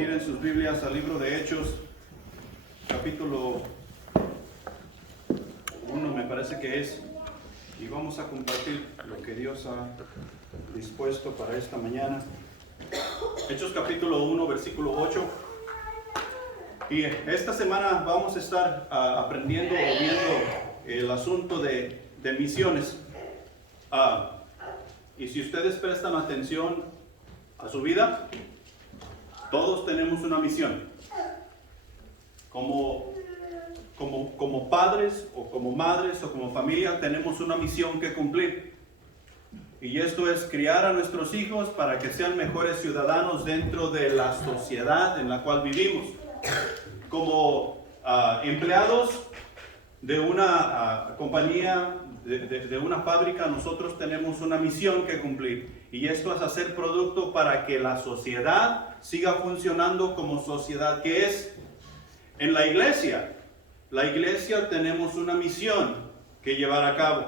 En sus Biblias al libro de Hechos, capítulo 1 me parece que es, y vamos a compartir lo que Dios ha dispuesto para esta mañana. Hechos capítulo 1, versículo 8. Y esta semana vamos a estar aprendiendo o viendo el asunto de misiones. Y si ustedes prestan atención a su vida, todos tenemos una misión. Como padres o como madres o como familia tenemos una misión que cumplir. Y esto es criar a nuestros hijos para que sean mejores ciudadanos dentro de la sociedad en la cual vivimos. Como empleados de una compañía, de una fábrica, nosotros tenemos una misión que cumplir. Y esto es hacer producto para que la sociedad siga funcionando como sociedad que es. En la iglesia tenemos una misión que llevar a cabo.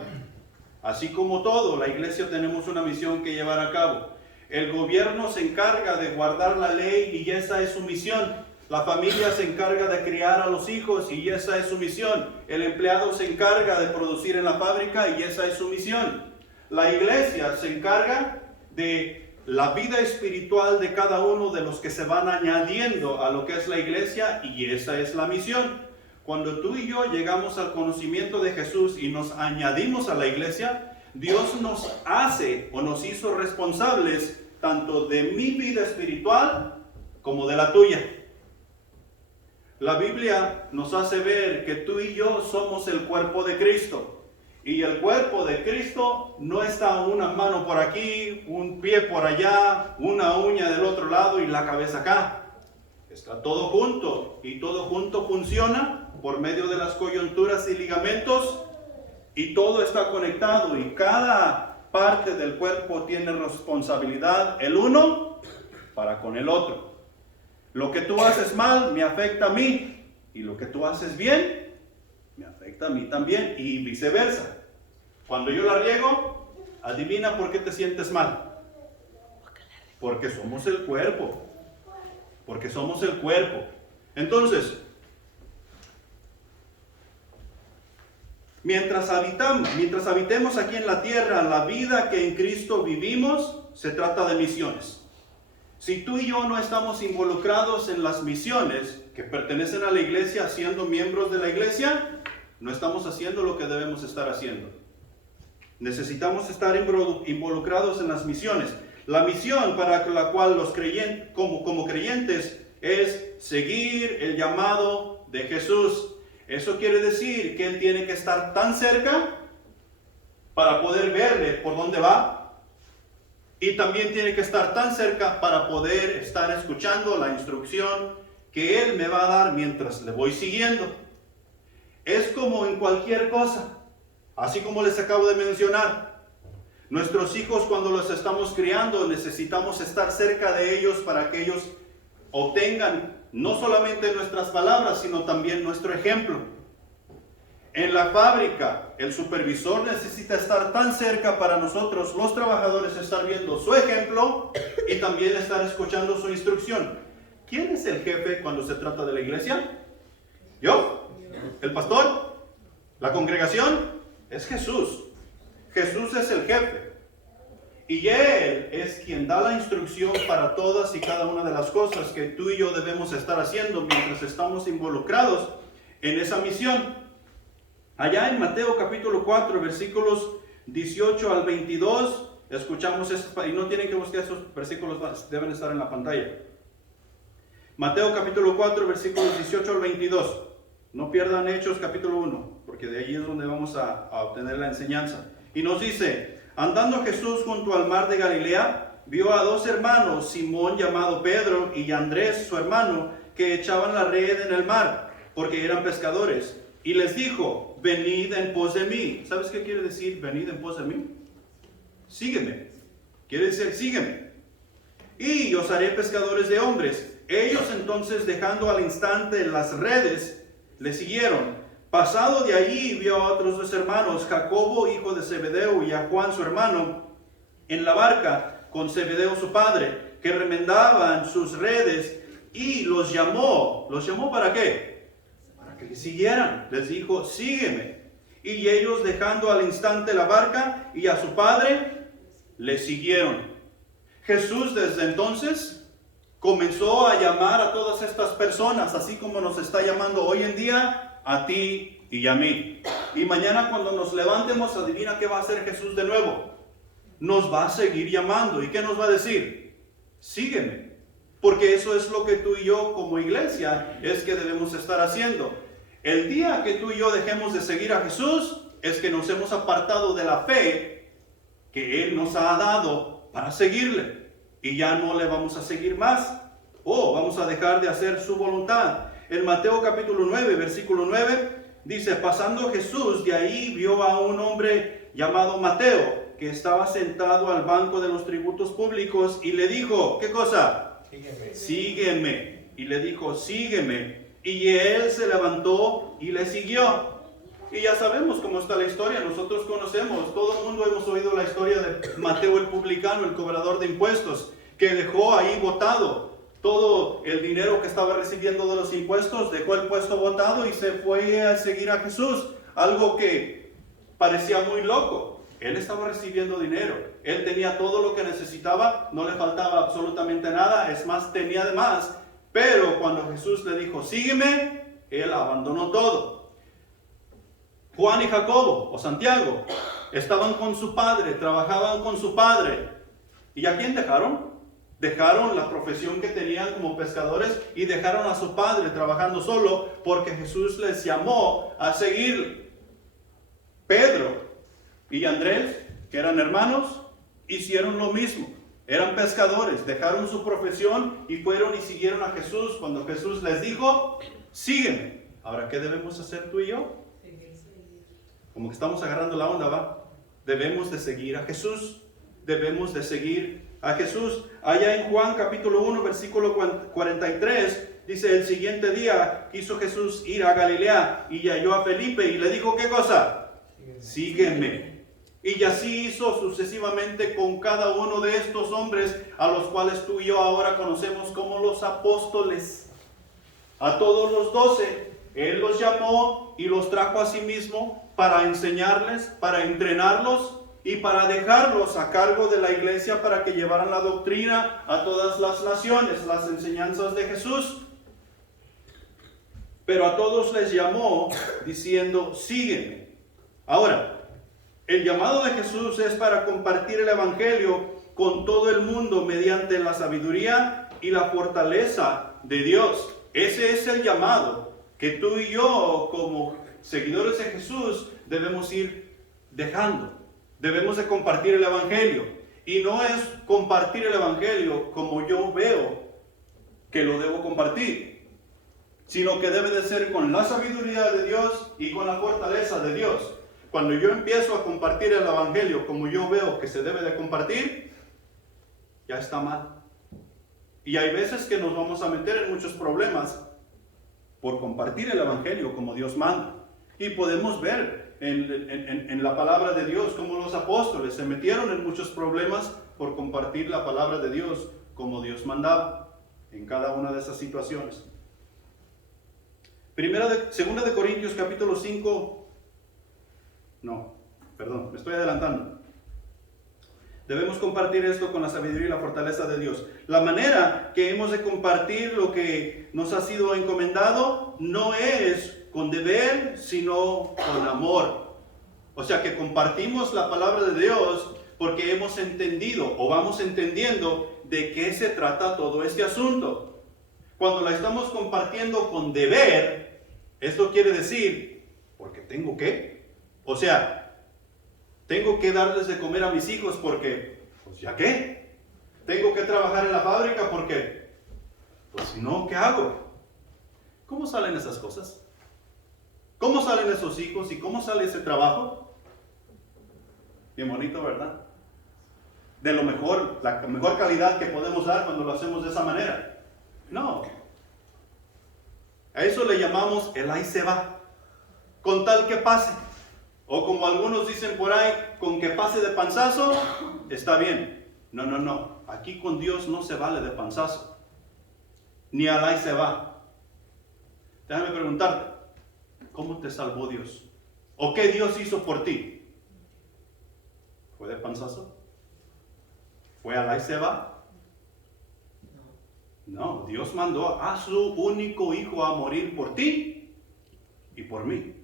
Así como todo, la iglesia tenemos una misión que llevar a cabo. El gobierno se encarga de guardar la ley y esa es su misión. La familia se encarga de criar a los hijos y esa es su misión. El empleado se encarga de producir en la fábrica y esa es su misión. La iglesia se encarga de la vida espiritual de cada uno de los que se van añadiendo a lo que es la iglesia y esa es la misión. Cuando tú y yo llegamos al conocimiento de Jesús y nos añadimos a la iglesia, Dios nos hace o nos hizo responsables tanto de mi vida espiritual como de la tuya. La Biblia nos hace ver que tú y yo somos el cuerpo de Cristo. Y el cuerpo de Cristo no está una mano por aquí, un pie por allá, una uña del otro lado y la cabeza acá. Está todo junto y todo junto funciona por medio de las coyunturas y ligamentos y todo está conectado y cada parte del cuerpo tiene responsabilidad el uno para con el otro. Lo que tú haces mal me afecta a mí y lo que tú haces bien me afecta a mí también y viceversa. Cuando yo la riego, adivina por qué te sientes mal. Porque somos el cuerpo. Porque somos el cuerpo. Entonces, mientras habitemos aquí en la tierra, la vida que en Cristo vivimos, se trata de misiones. Si tú y yo no estamos involucrados en las misiones que pertenecen a la iglesia, siendo miembros de la iglesia, no estamos haciendo lo que debemos estar haciendo. Necesitamos estar involucrados en las misiones. La misión para la cual los creyentes, como creyentes, es seguir el llamado de Jesús. Eso quiere decir que Él tiene que estar tan cerca para poder verle por dónde va. Y también tiene que estar tan cerca para poder estar escuchando la instrucción que Él me va a dar mientras le voy siguiendo. Es como en cualquier cosa, así como les acabo de mencionar. Nuestros hijos, cuando los estamos criando, necesitamos estar cerca de ellos para que ellos obtengan no solamente nuestras palabras, sino también nuestro ejemplo. En la fábrica, el supervisor necesita estar tan cerca para nosotros, los trabajadores, estar viendo su ejemplo y también estar escuchando su instrucción. ¿Quién es el jefe cuando se trata de la iglesia? ¿Yo? ¿El pastor? ¿La congregación? Es Jesús. Jesús es el jefe. Y Él es quien da la instrucción para todas y cada una de las cosas que tú y yo debemos estar haciendo mientras estamos involucrados en esa misión. Allá en Mateo capítulo 4, versículos 18 al 22, escuchamos esos, y no tienen que buscar esos versículos, deben estar en la pantalla. Mateo capítulo 4, versículos 18 al 22. No pierdan Hechos capítulo 1, porque de allí es donde vamos a obtener la enseñanza. Y nos dice: andando Jesús junto al mar de Galilea, vio a dos hermanos, Simón llamado Pedro y Andrés su hermano, que echaban la red en el mar, porque eran pescadores. Y les dijo: venid en pos de mí. ¿Sabes qué quiere decir venid en pos de mí? Sígueme. Quiere decir sígueme. Y os haré pescadores de hombres. Ellos entonces, dejando al instante las redes, le siguieron. Pasado de allí, vio a otros dos hermanos, Jacobo, hijo de Zebedeo, y a Juan, su hermano, en la barca con Zebedeo, su padre, que remendaban sus redes y los llamó. ¿Los llamó para qué? Para que le siguieran. Les dijo, sígueme. Y ellos, dejando al instante la barca y a su padre, le siguieron. Jesús desde entonces comenzó a llamar a todas estas personas, así como nos está llamando hoy en día a ti y a mí. Y mañana cuando nos levantemos, adivina qué va a hacer Jesús de nuevo. Nos va a seguir llamando. ¿Y qué nos va a decir? Sígueme. Porque eso es lo que tú y yo como iglesia es que debemos estar haciendo. El día que tú y yo dejemos de seguir a Jesús es que nos hemos apartado de la fe que Él nos ha dado para seguirle. Y ya no le vamos a seguir más. Vamos a dejar de hacer su voluntad. En Mateo capítulo 9, versículo 9, dice, pasando Jesús de ahí vio a un hombre llamado Mateo, que estaba sentado al banco de los tributos públicos, y le dijo, ¿qué cosa? Sígueme. Sígueme. Y le dijo, sígueme. Y él se levantó y le siguió. Y ya sabemos cómo está la historia, nosotros conocemos, todo el mundo hemos oído la historia de Mateo el publicano, el cobrador de impuestos, que dejó ahí botado todo el dinero que estaba recibiendo de los impuestos, dejó el puesto botado y se fue a seguir a Jesús, algo que parecía muy loco. Él estaba recibiendo dinero, él tenía todo lo que necesitaba, no le faltaba absolutamente nada, es más, tenía de más. Pero cuando Jesús le dijo, sígueme, él abandonó todo. Juan y Jacobo, o Santiago, estaban con su padre, trabajaban con su padre. ¿Y a quién dejaron? Dejaron la profesión que tenían como pescadores y dejaron a su padre trabajando solo porque Jesús les llamó a seguirle. Pedro y Andrés, que eran hermanos, hicieron lo mismo. Eran pescadores, dejaron su profesión y fueron y siguieron a Jesús cuando Jesús les dijo, sígueme. Ahora, ¿qué debemos hacer tú y yo? Como que estamos agarrando la onda, ¿va? Debemos de seguir a Jesús. Debemos de seguir a Jesús. Allá en Juan capítulo 1, versículo 43, dice, el siguiente día quiso Jesús ir a Galilea y halló a Felipe y le dijo, ¿qué cosa? Sígueme. Y así hizo sucesivamente con cada uno de estos hombres, a los cuales tú y yo ahora conocemos como los apóstoles. A todos los 12, Él los llamó y los trajo a sí mismo para enseñarles, para entrenarlos y para dejarlos a cargo de la iglesia para que llevaran la doctrina a todas las naciones, las enseñanzas de Jesús. Pero a todos les llamó diciendo, sígueme. Ahora, el llamado de Jesús es para compartir el evangelio con todo el mundo mediante la sabiduría y la fortaleza de Dios. Ese es el llamado que tú y yo, como seguidores de Jesús, debemos ir dejando. Debemos de compartir el evangelio. Y no es compartir el evangelio como yo veo que lo debo compartir, sino que debe de ser con la sabiduría de Dios y con la fortaleza de Dios. Cuando yo empiezo a compartir el evangelio como yo veo que se debe de compartir, ya está mal. Y hay veces que nos vamos a meter en muchos problemas por compartir el evangelio como Dios manda. Y podemos ver en la palabra de Dios cómo los apóstoles se metieron en muchos problemas por compartir la palabra de Dios como Dios mandaba en cada una de esas situaciones. Segunda de Corintios capítulo 5. Me estoy adelantando. Debemos compartir esto con la sabiduría y la fortaleza de Dios. La manera que hemos de compartir lo que nos ha sido encomendado no es con deber, sino con amor. O sea que compartimos la palabra de Dios porque hemos entendido o vamos entendiendo de qué se trata todo este asunto. Cuando la estamos compartiendo con deber, esto quiere decir, porque tengo que. O sea, tengo que darles de comer a mis hijos porque, pues ya qué. Tengo que trabajar en la fábrica porque, pues si no, ¿qué hago? ¿Cómo salen esas cosas? ¿Cómo salen esos hijos y cómo sale ese trabajo? Bien bonito, ¿verdad? De lo mejor, la mejor calidad que podemos dar cuando lo hacemos de esa manera. No. A eso le llamamos el ahí se va. Con tal que pase. O como algunos dicen por ahí, con que pase de panzazo, está bien. No. Aquí con Dios no se vale de panzazo. ni al ahí se va. Déjame preguntarte, ¿cómo te salvó Dios? ¿O qué Dios hizo por ti? ¿Fue de panzazo? ¿Fue al ahí se va? No, Dios mandó a su único hijo a morir por ti y por mí.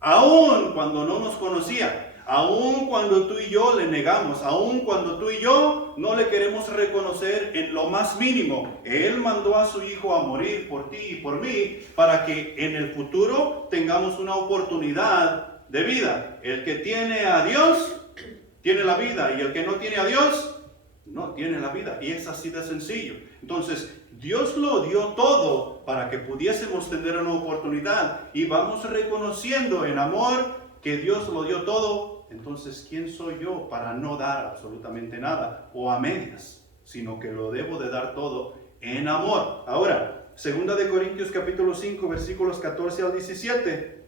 Aún cuando no nos conocía, aún cuando tú y yo le negamos, aún cuando tú y yo no le queremos reconocer en lo más mínimo, Él mandó a su hijo a morir por ti y por mí para que en el futuro tengamos una oportunidad de vida. El que tiene a Dios tiene la vida, y el que no tiene a Dios no tiene la vida. Y es así de sencillo. Entonces, Dios lo dio todo para que pudiésemos tener una oportunidad, y vamos reconociendo en amor que Dios lo dio todo. Entonces, ¿quién soy yo para no dar absolutamente nada o a medias? Sino que lo debo de dar todo en amor. Ahora, 2 Corintios capítulo 5, versículos 14 al 17.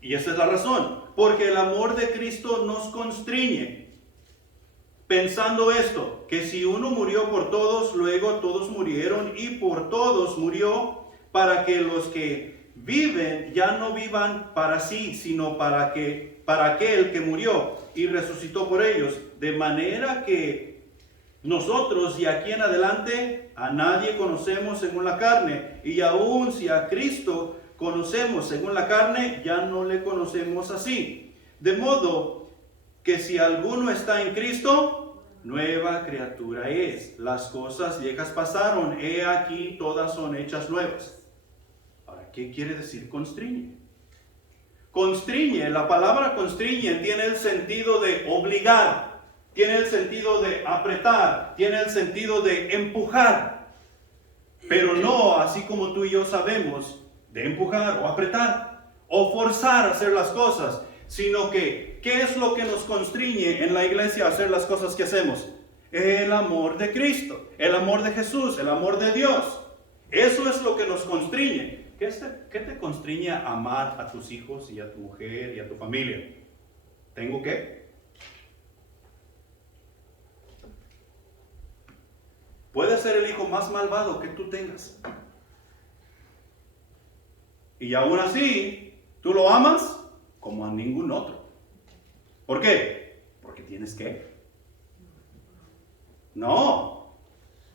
Y esa es la razón, porque el amor de Cristo nos constriñe, pensando esto, que si uno murió por todos, luego todos murieron y por todos murió, para que los que viven ya no vivan para sí, sino para aquel que murió y resucitó por ellos. De manera que nosotros de aquí en adelante a nadie conocemos según la carne, y aun si a Cristo conocemos según la carne, ya no le conocemos así. De modo que si alguno está en Cristo, nueva criatura es. Las cosas viejas pasaron, he aquí todas son hechas nuevas. Ahora, ¿qué quiere decir constriñe? Constriñe, la palabra constriñe tiene el sentido de obligar, tiene el sentido de apretar, tiene el sentido de empujar, pero no así como tú y yo sabemos, de empujar o apretar o forzar a hacer las cosas, sino que, ¿qué es lo que nos constriñe en la iglesia a hacer las cosas que hacemos? El amor de Cristo, el amor de Jesús, el amor de Dios. Eso es lo que nos constriñe. ¿Qué te constriñe a amar a tus hijos y a tu mujer y a tu familia? ¿Tengo qué? Puede ser el hijo más malvado que tú tengas, y aún así, tú lo amas como a ningún otro. ¿Por qué? Porque tienes que. No.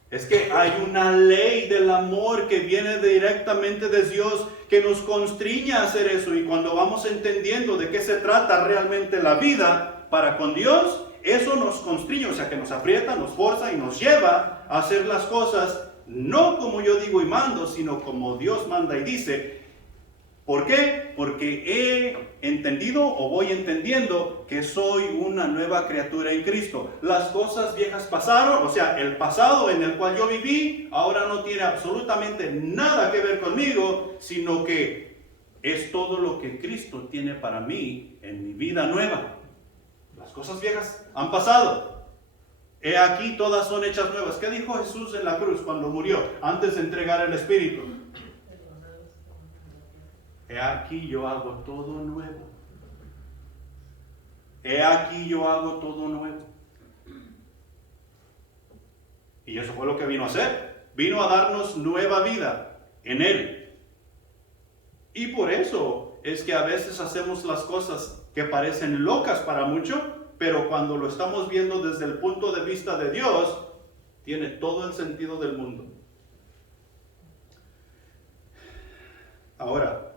Es que hay una ley del amor que viene directamente de Dios que nos constriñe a hacer eso. Y cuando vamos entendiendo de qué se trata realmente la vida para con Dios, eso nos constriñe, o sea que nos aprieta, nos forza y nos lleva a hacer las cosas no como yo digo y mando, sino como Dios manda y dice. ¿Por qué? Porque he entendido o voy entendiendo que soy una nueva criatura en Cristo. Las cosas viejas pasaron, o sea, el pasado en el cual yo viví, ahora no tiene absolutamente nada que ver conmigo, sino que es todo lo que Cristo tiene para mí en mi vida nueva. Las cosas viejas han pasado. He aquí todas son hechas nuevas. ¿Qué dijo Jesús en la cruz cuando murió, antes de entregar el Espíritu? He aquí yo hago todo nuevo. He aquí yo hago todo nuevo. Y eso fue lo que vino a hacer. Vino a darnos nueva vida en Él. Y por eso es que a veces hacemos las cosas que parecen locas para muchos, pero cuando lo estamos viendo desde el punto de vista de Dios, tiene todo el sentido del mundo. Ahora,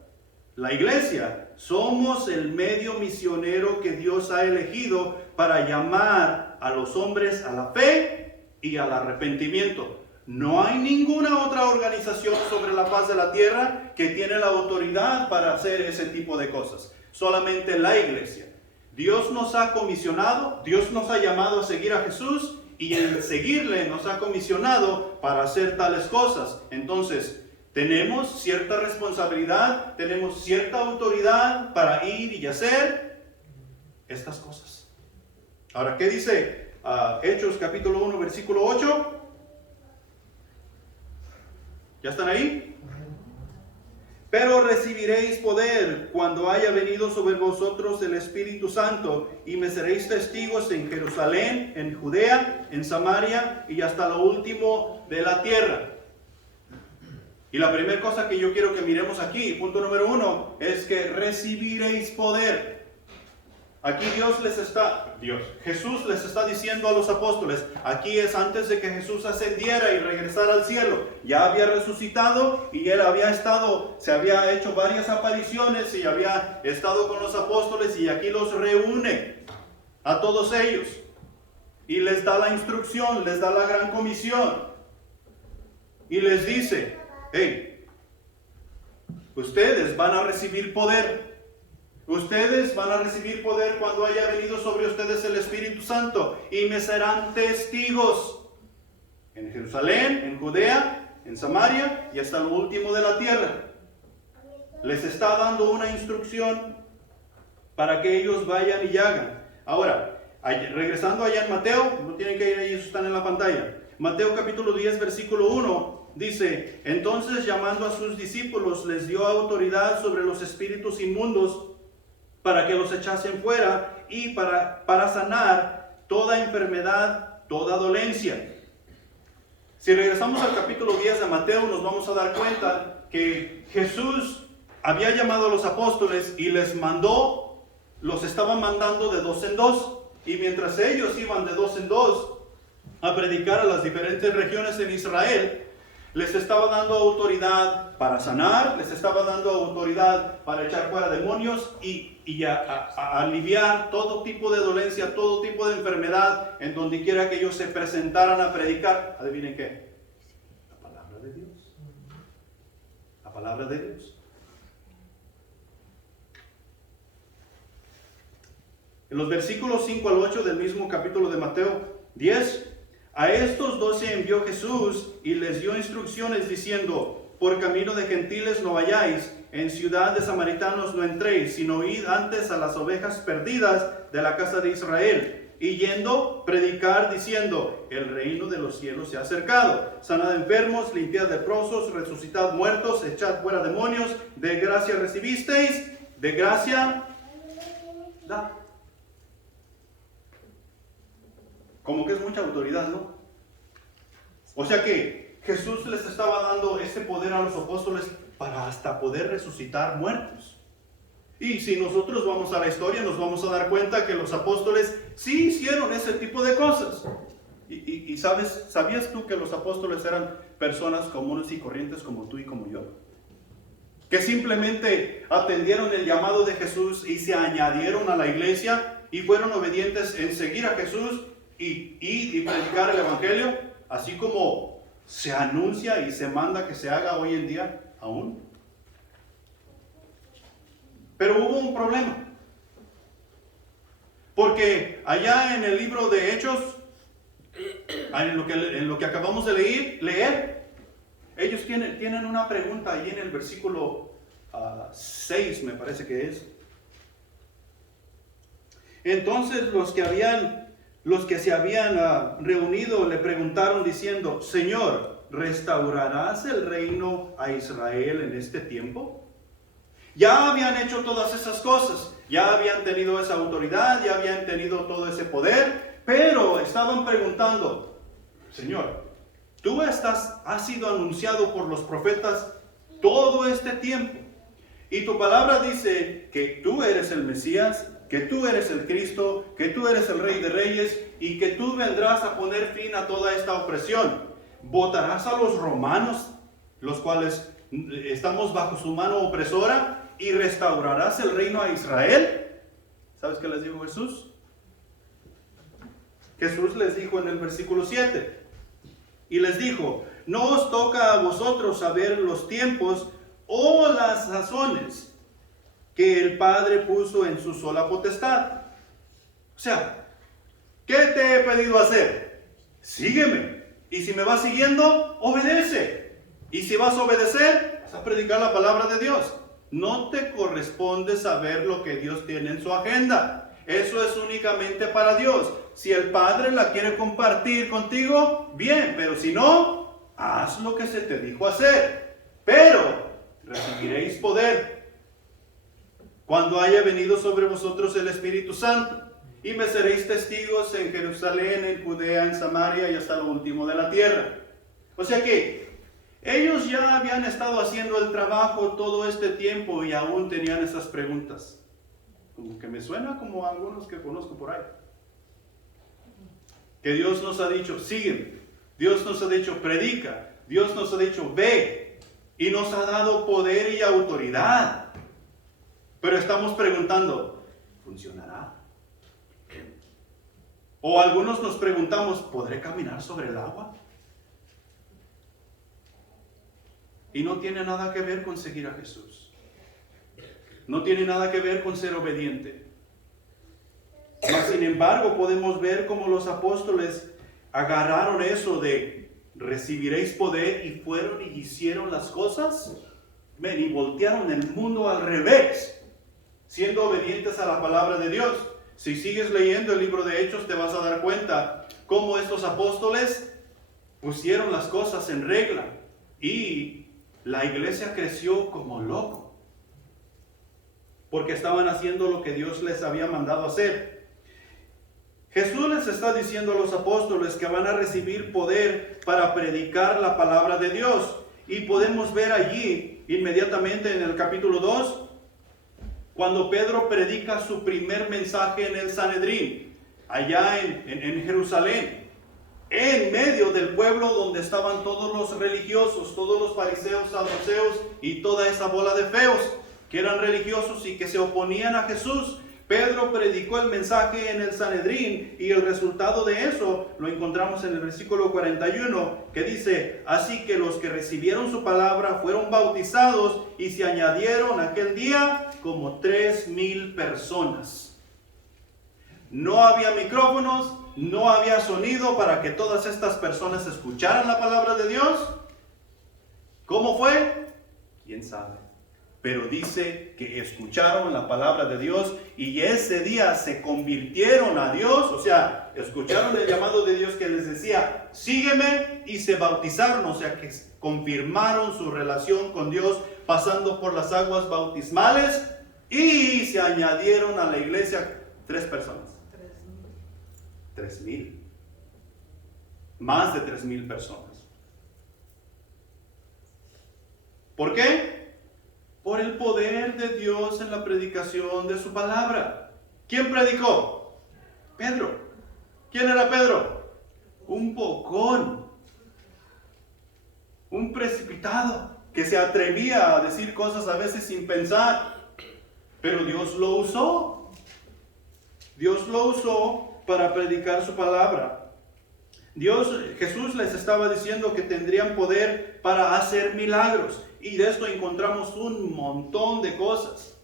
la iglesia, somos el medio misionero que Dios ha elegido para llamar a los hombres a la fe y al arrepentimiento. No hay ninguna otra organización sobre la faz de la tierra que tiene la autoridad para hacer ese tipo de cosas. Solamente la iglesia. Dios nos ha comisionado, Dios nos ha llamado a seguir a Jesús, y en seguirle nos ha comisionado para hacer tales cosas. Entonces, tenemos cierta responsabilidad, tenemos cierta autoridad para ir y hacer estas cosas. Ahora, ¿qué dice Hechos capítulo 1, versículo 8? ¿Ya están ahí? Pero recibiréis poder cuando haya venido sobre vosotros el Espíritu Santo, y me seréis testigos en Jerusalén, en Judea, en Samaria y hasta lo último de la tierra. Y la primera cosa que yo quiero que miremos aquí, punto número 1, es que recibiréis poder. Aquí Jesús les está diciendo a los apóstoles, aquí es antes de que Jesús ascendiera y regresara al cielo. Ya había resucitado y él se había hecho varias apariciones y había estado con los apóstoles, y aquí los reúne a todos ellos. Y les da la instrucción, les da la gran comisión. Y les dice, hey, ustedes van a recibir poder. Ustedes van a recibir poder cuando haya venido sobre ustedes el Espíritu Santo, y me serán testigos en Jerusalén, en Judea, en Samaria y hasta lo último de la tierra. Les está dando una instrucción para que ellos vayan y hagan. Ahora, regresando allá en Mateo, no tienen que ir ahí, eso están en la pantalla. Mateo capítulo 10, versículo 1, dice, entonces llamando a sus discípulos les dio autoridad sobre los espíritus inmundos para que los echasen fuera y para sanar toda enfermedad, toda dolencia. Si regresamos al capítulo 10 de Mateo, nos vamos a dar cuenta que Jesús había llamado a los apóstoles y los estaba mandando de 2 en 2. Y mientras ellos iban de 2 en 2 a predicar a las diferentes regiones en Israel, les estaba dando autoridad para sanar, les estaba dando autoridad para echar fuera demonios y a aliviar todo tipo de dolencia, todo tipo de enfermedad, en donde quiera que ellos se presentaran a predicar. ¿Adivinen qué? La palabra de Dios. La palabra de Dios. En los versículos 5 al 8 del mismo capítulo de Mateo 10, a estos 12 envió Jesús y les dio instrucciones diciendo, por camino de gentiles no vayáis, en ciudad de samaritanos no entréis, sino id antes a las ovejas perdidas de la casa de Israel. Y yendo, predicar diciendo, el reino de los cielos se ha acercado. Sanad enfermos, limpiad leprosos, resucitad muertos, echad fuera demonios. De gracia recibisteis, de gracia da. Como que es mucha autoridad, ¿no? O sea que Jesús les estaba dando este poder a los apóstoles para hasta poder resucitar muertos. Y si nosotros vamos a la historia, nos vamos a dar cuenta que los apóstoles sí hicieron ese tipo de cosas. Y ¿sabías tú que los apóstoles eran personas comunes y corrientes como tú y como yo? Que simplemente atendieron el llamado de Jesús y se añadieron a la iglesia y fueron obedientes en seguir a Jesús y predicar el evangelio, así como se anuncia y se manda que se haga hoy en día aún. Pero hubo un problema, porque allá en el libro de Hechos, en lo que acabamos de leer, ellos tienen una pregunta ahí en el versículo 6, me parece que es. Entonces los que se habían reunido le preguntaron diciendo, Señor, ¿restaurarás el reino a Israel en este tiempo? Ya habían hecho todas esas cosas, ya habían tenido esa autoridad, ya habían tenido todo ese poder, pero estaban preguntando, Señor, tú has sido anunciado por los profetas todo este tiempo, y tu palabra dice que tú eres el Mesías, que tú eres el Cristo, que tú eres el Rey de Reyes y que tú vendrás a poner fin a toda esta opresión. ¿Votarás a los romanos, los cuales estamos bajo su mano opresora, y restaurarás el reino a Israel? ¿Sabes qué les dijo Jesús? Jesús les dijo en el versículo 7, y les dijo, no os toca a vosotros saber los tiempos o las sazones que el Padre puso en su sola potestad. O sea, ¿qué te he pedido hacer? Sígueme. Y si me vas siguiendo, obedece. Y si vas a obedecer, vas a predicar la palabra de Dios. No te corresponde saber lo que Dios tiene en su agenda. Eso es únicamente para Dios. Si el Padre la quiere compartir contigo, bien. Pero si no, haz lo que se te dijo hacer. Pero recibiréis poder cuando haya venido sobre vosotros el Espíritu Santo, y me seréis testigos en Jerusalén, en Judea, en Samaria y hasta lo último de la tierra. O sea que ellos ya habían estado haciendo el trabajo todo este tiempo y aún tenían esas preguntas. Como que me suena como a algunos que conozco por ahí. Que Dios nos ha dicho, sígueme. Dios nos ha dicho, predica. Dios nos ha dicho, ve. Y nos ha dado poder y autoridad. Pero estamos preguntando, ¿funcionará? O algunos nos preguntamos, ¿podré caminar sobre el agua? Y no tiene nada que ver con seguir a Jesús. No tiene nada que ver con ser obediente. Mas, sin embargo, podemos ver cómo los apóstoles agarraron eso de recibiréis poder y fueron y hicieron las cosas. Y voltearon el mundo al revés, siendo obedientes a la palabra de Dios. Si sigues leyendo el libro de Hechos, te vas a dar cuenta cómo estos apóstoles pusieron las cosas en regla y la iglesia creció como loco, porque estaban haciendo lo que Dios les había mandado hacer. Jesús les está diciendo a los apóstoles que van a recibir poder para predicar la palabra de Dios. Y podemos ver allí inmediatamente en el capítulo 2, cuando Pedro predica su primer mensaje en el Sanedrín, allá en Jerusalén, en medio del pueblo donde estaban todos los religiosos, todos los fariseos, saduceos y toda esa bola de feos que eran religiosos y que se oponían a Jesús. Pedro predicó el mensaje en el Sanedrín y el resultado de eso lo encontramos en el versículo 41, que dice, así que los que recibieron su palabra fueron bautizados y se añadieron aquel día como 3,000 personas. No había micrófonos, no había sonido para que todas estas personas escucharan la palabra de Dios. ¿Cómo fue? ¿Quién sabe? Pero dice que escucharon la palabra de Dios y ese día se convirtieron a Dios, o sea, escucharon el llamado de Dios que les decía, sígueme, y se bautizaron, o sea, que confirmaron su relación con Dios pasando por las aguas bautismales y se añadieron a la iglesia 3 personas. 3,000. Más de 3,000 personas. ¿Por qué? Por el poder de Dios en la predicación de su palabra. ¿Quién predicó? Pedro. ¿Quién era Pedro? Un bocón. Un precipitado que se atrevía a decir cosas a veces sin pensar. Pero Dios lo usó. Dios lo usó para predicar su palabra. Jesús les estaba diciendo que tendrían poder para hacer milagros. Y de esto encontramos un montón de cosas.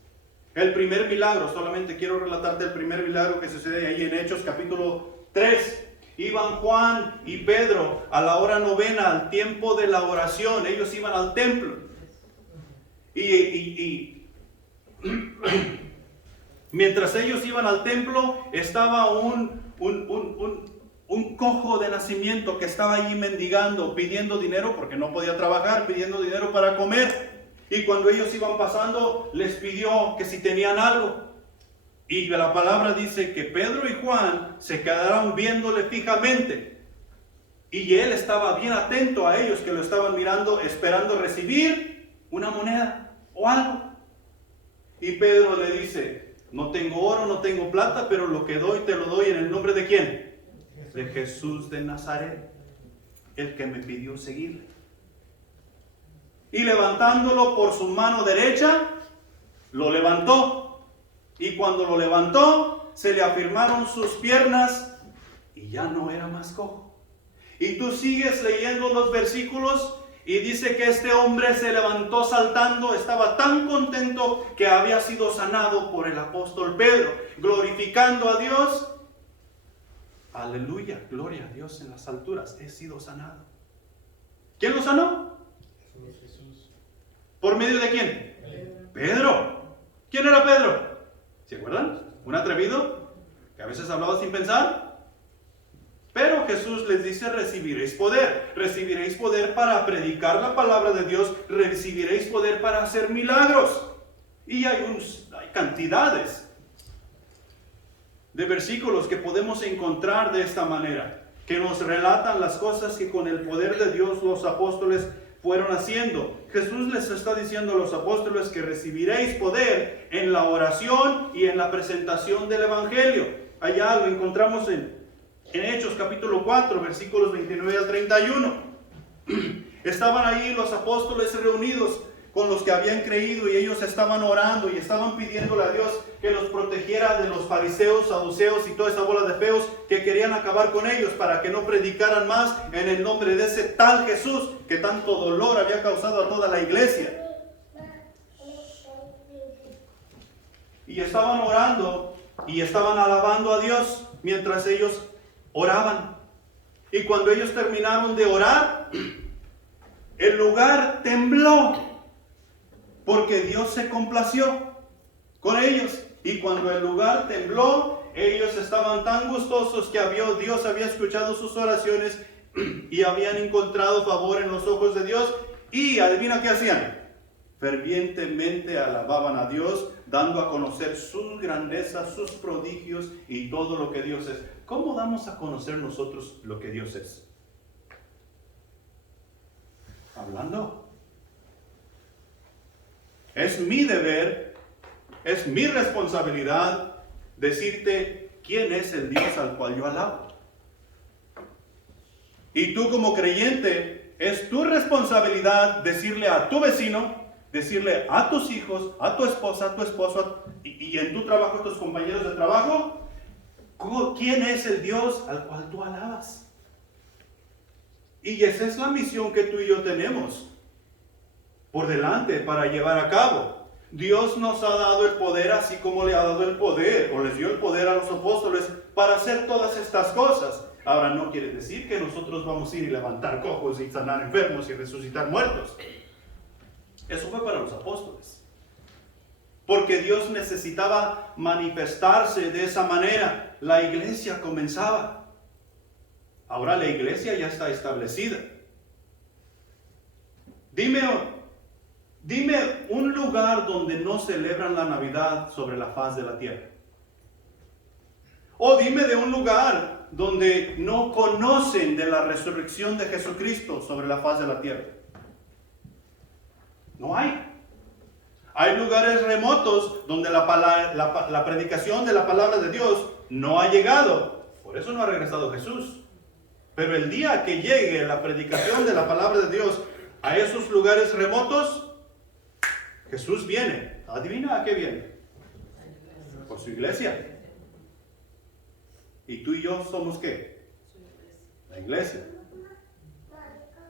El primer milagro, solamente quiero relatarte el primer milagro que sucede ahí en Hechos capítulo 3. Iban Juan y Pedro a la hora novena, al tiempo de la oración. Ellos iban al templo. Y mientras ellos iban al templo, estaba un cojo de nacimiento que estaba allí mendigando, pidiendo dinero porque no podía trabajar, pidiendo dinero para comer. Y cuando ellos iban pasando, les pidió que si tenían algo. Y la palabra dice que Pedro y Juan se quedaron viéndole fijamente. Y él estaba bien atento a ellos que lo estaban mirando, esperando recibir una moneda o algo. Y Pedro le dice, no tengo oro, no tengo plata, pero lo que doy te lo doy en el nombre de ¿quién? De Jesús de Nazaret, el que me pidió seguirle. Y levantándolo por su mano derecha, lo levantó. Y cuando lo levantó, se le afirmaron sus piernas y ya no era más cojo. Y tú sigues leyendo los versículos y dice que este hombre se levantó saltando, estaba tan contento que había sido sanado por el apóstol Pedro, glorificando a Dios. Aleluya, gloria a Dios en las alturas, he sido sanado. ¿Quién lo sanó? Jesús. ¿Por medio de quién? Pedro. ¿Quién era Pedro? ¿Se acuerdan? Un atrevido que a veces hablaba sin pensar. Pero Jesús les dice, recibiréis poder para predicar la palabra de Dios, recibiréis poder para hacer milagros. Y hay cantidades de versículos que podemos encontrar de esta manera, que nos relatan las cosas que con el poder de Dios los apóstoles fueron haciendo. Jesús les está diciendo a los apóstoles que recibiréis poder en la oración y en la presentación del Evangelio. Allá lo encontramos en Hechos capítulo 4, versículos 29 al 31. Estaban ahí los apóstoles reunidos con los que habían creído y ellos estaban orando y estaban pidiéndole a Dios que los protegiera de los fariseos, saduceos y toda esa bola de feos que querían acabar con ellos para que no predicaran más en el nombre de ese tal Jesús que tanto dolor había causado a toda la iglesia. Y estaban orando y estaban alabando a Dios mientras ellos oraban. Y cuando ellos terminaron de orar, el lugar tembló, porque Dios se complació con ellos. Y cuando el lugar tembló, ellos estaban tan gustosos que Dios había escuchado sus oraciones y habían encontrado favor en los ojos de Dios. Y adivina qué hacían. Fervientemente alababan a Dios, dando a conocer sus grandezas, sus prodigios y todo lo que Dios es. ¿Cómo damos a conocer nosotros lo que Dios es? Hablando. Es mi deber, es mi responsabilidad decirte quién es el Dios al cual yo alabo. Y tú como creyente, es tu responsabilidad decirle a tu vecino, decirle a tus hijos, a tu esposa, a tu esposo, y en tu trabajo, a tus compañeros de trabajo, quién es el Dios al cual tú alabas. Y esa es la misión que tú y yo tenemos por delante para llevar a cabo. Dios nos ha dado el poder así como le ha dado el poder, o les dio el poder a los apóstoles para hacer todas estas cosas. Ahora no quiere decir que nosotros vamos a ir y levantar cojos y sanar enfermos y resucitar muertos. Eso fue para los apóstoles. Porque Dios necesitaba manifestarse de esa manera. La iglesia comenzaba. Ahora la iglesia ya está establecida. Dime un lugar donde no celebran la Navidad sobre la faz de la tierra. O dime de un lugar donde no conocen de la resurrección de Jesucristo sobre la faz de la tierra. No hay. Hay lugares remotos donde la predicación de la palabra de Dios no ha llegado. Por eso no ha regresado Jesús. Pero el día que llegue la predicación de la palabra de Dios a esos lugares remotos, Jesús viene. ¿Adivina a qué viene? Por su iglesia. ¿Y tú y yo somos qué? La iglesia.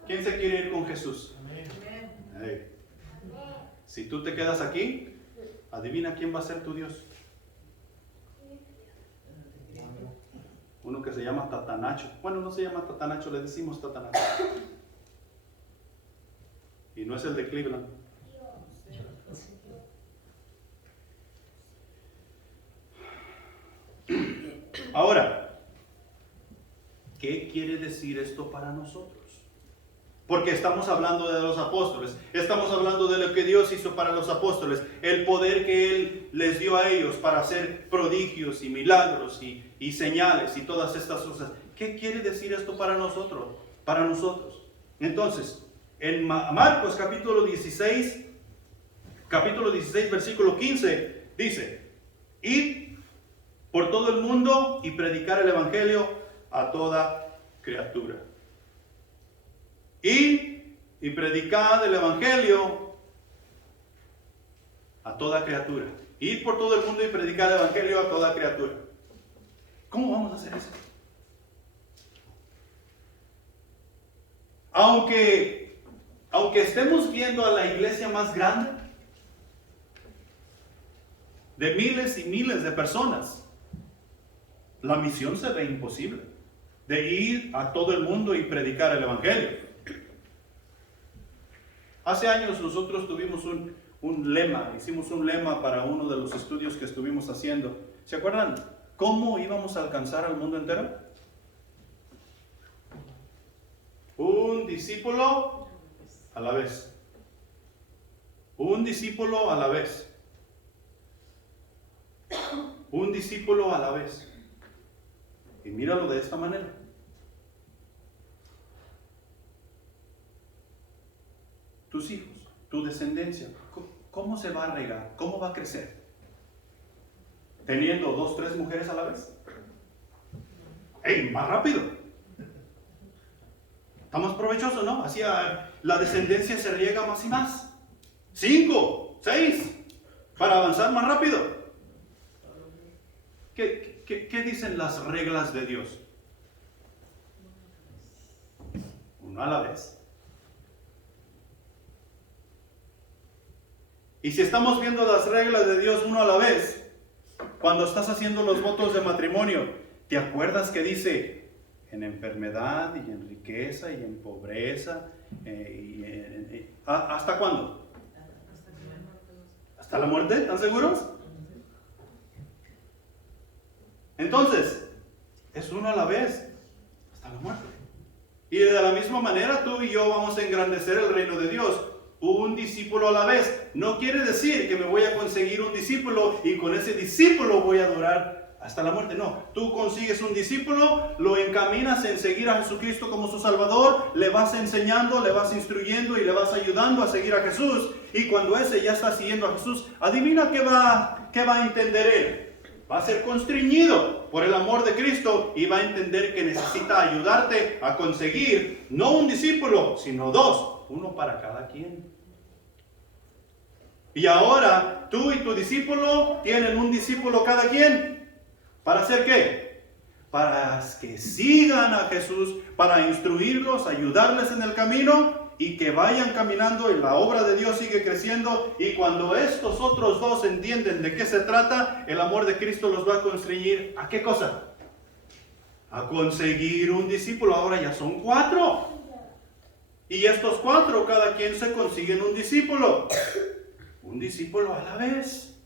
¿Quién se quiere ir con Jesús? Hey. Si tú te quedas aquí, adivina quién va a ser tu Dios. Uno que se llama Tatanacho. Bueno, no se llama Tatanacho, le decimos Tatanacho. Y no es el de Cleveland. Ahora, ¿qué quiere decir esto para nosotros? Porque estamos hablando de los apóstoles, estamos hablando de lo que Dios hizo para los apóstoles, el poder que Él les dio a ellos para hacer prodigios y milagros y señales y todas estas cosas. ¿Qué quiere decir esto para nosotros? Para nosotros. Entonces, en Marcos capítulo 16, versículo 15, dice: id por todo el mundo y predicar el evangelio a toda criatura. Y predicad el evangelio a toda criatura. Ir por todo el mundo y predicar el evangelio a toda criatura. ¿Cómo vamos a hacer eso? Aunque estemos viendo a la iglesia más grande, de miles y miles de personas, la misión se ve imposible, de ir a todo el mundo y predicar el evangelio. Hace años nosotros tuvimos un lema, hicimos un lema para uno de los estudios que estuvimos haciendo. ¿Se acuerdan cómo íbamos a alcanzar al mundo entero? discípulo a la vez. Un discípulo a la vez. Un discípulo a la vez. Y míralo de esta manera. Tus hijos, tu descendencia, ¿cómo se va a regar? ¿Cómo va a crecer? ¿Teniendo 2, 3 mujeres a la vez? ¡Ey! Más rápido. Está más provechoso, ¿no? Así la descendencia se riega más y más. 5, 6, para avanzar más rápido. ¿Qué dicen las reglas de Dios? Uno a la vez. Y si estamos viendo las reglas de Dios uno a la vez, cuando estás haciendo los votos de matrimonio, ¿te acuerdas que dice en enfermedad y en riqueza y en pobreza? ¿Hasta cuándo? ¿Hasta la muerte? ¿Están seguros? Entonces, es uno a la vez, hasta la muerte. Y de la misma manera tú y yo vamos a engrandecer el reino de Dios, un discípulo a la vez. No quiere decir que me voy a conseguir un discípulo y con ese discípulo voy a durar hasta la muerte. No, tú consigues un discípulo, lo encaminas en seguir a Jesucristo como su Salvador, le vas enseñando, le vas instruyendo y le vas ayudando a seguir a Jesús. Y cuando ese ya está siguiendo a Jesús, adivina qué va a entender él. Va a ser constreñido por el amor de Cristo y va a entender que necesita ayudarte a conseguir no un discípulo, sino 2, uno para cada quien. Y ahora tú y tu discípulo tienen un discípulo cada quien. ¿Para hacer qué? Para que sigan a Jesús, para instruirlos, ayudarles en el camino y que vayan caminando y la obra de Dios sigue creciendo. Y cuando estos otros 2 entienden de qué se trata, el amor de Cristo los va a constreñir ¿a qué cosa? A conseguir un discípulo. Ahora ya son 4. Y estos 4, cada quien se consiguen un discípulo. Un discípulo a la vez.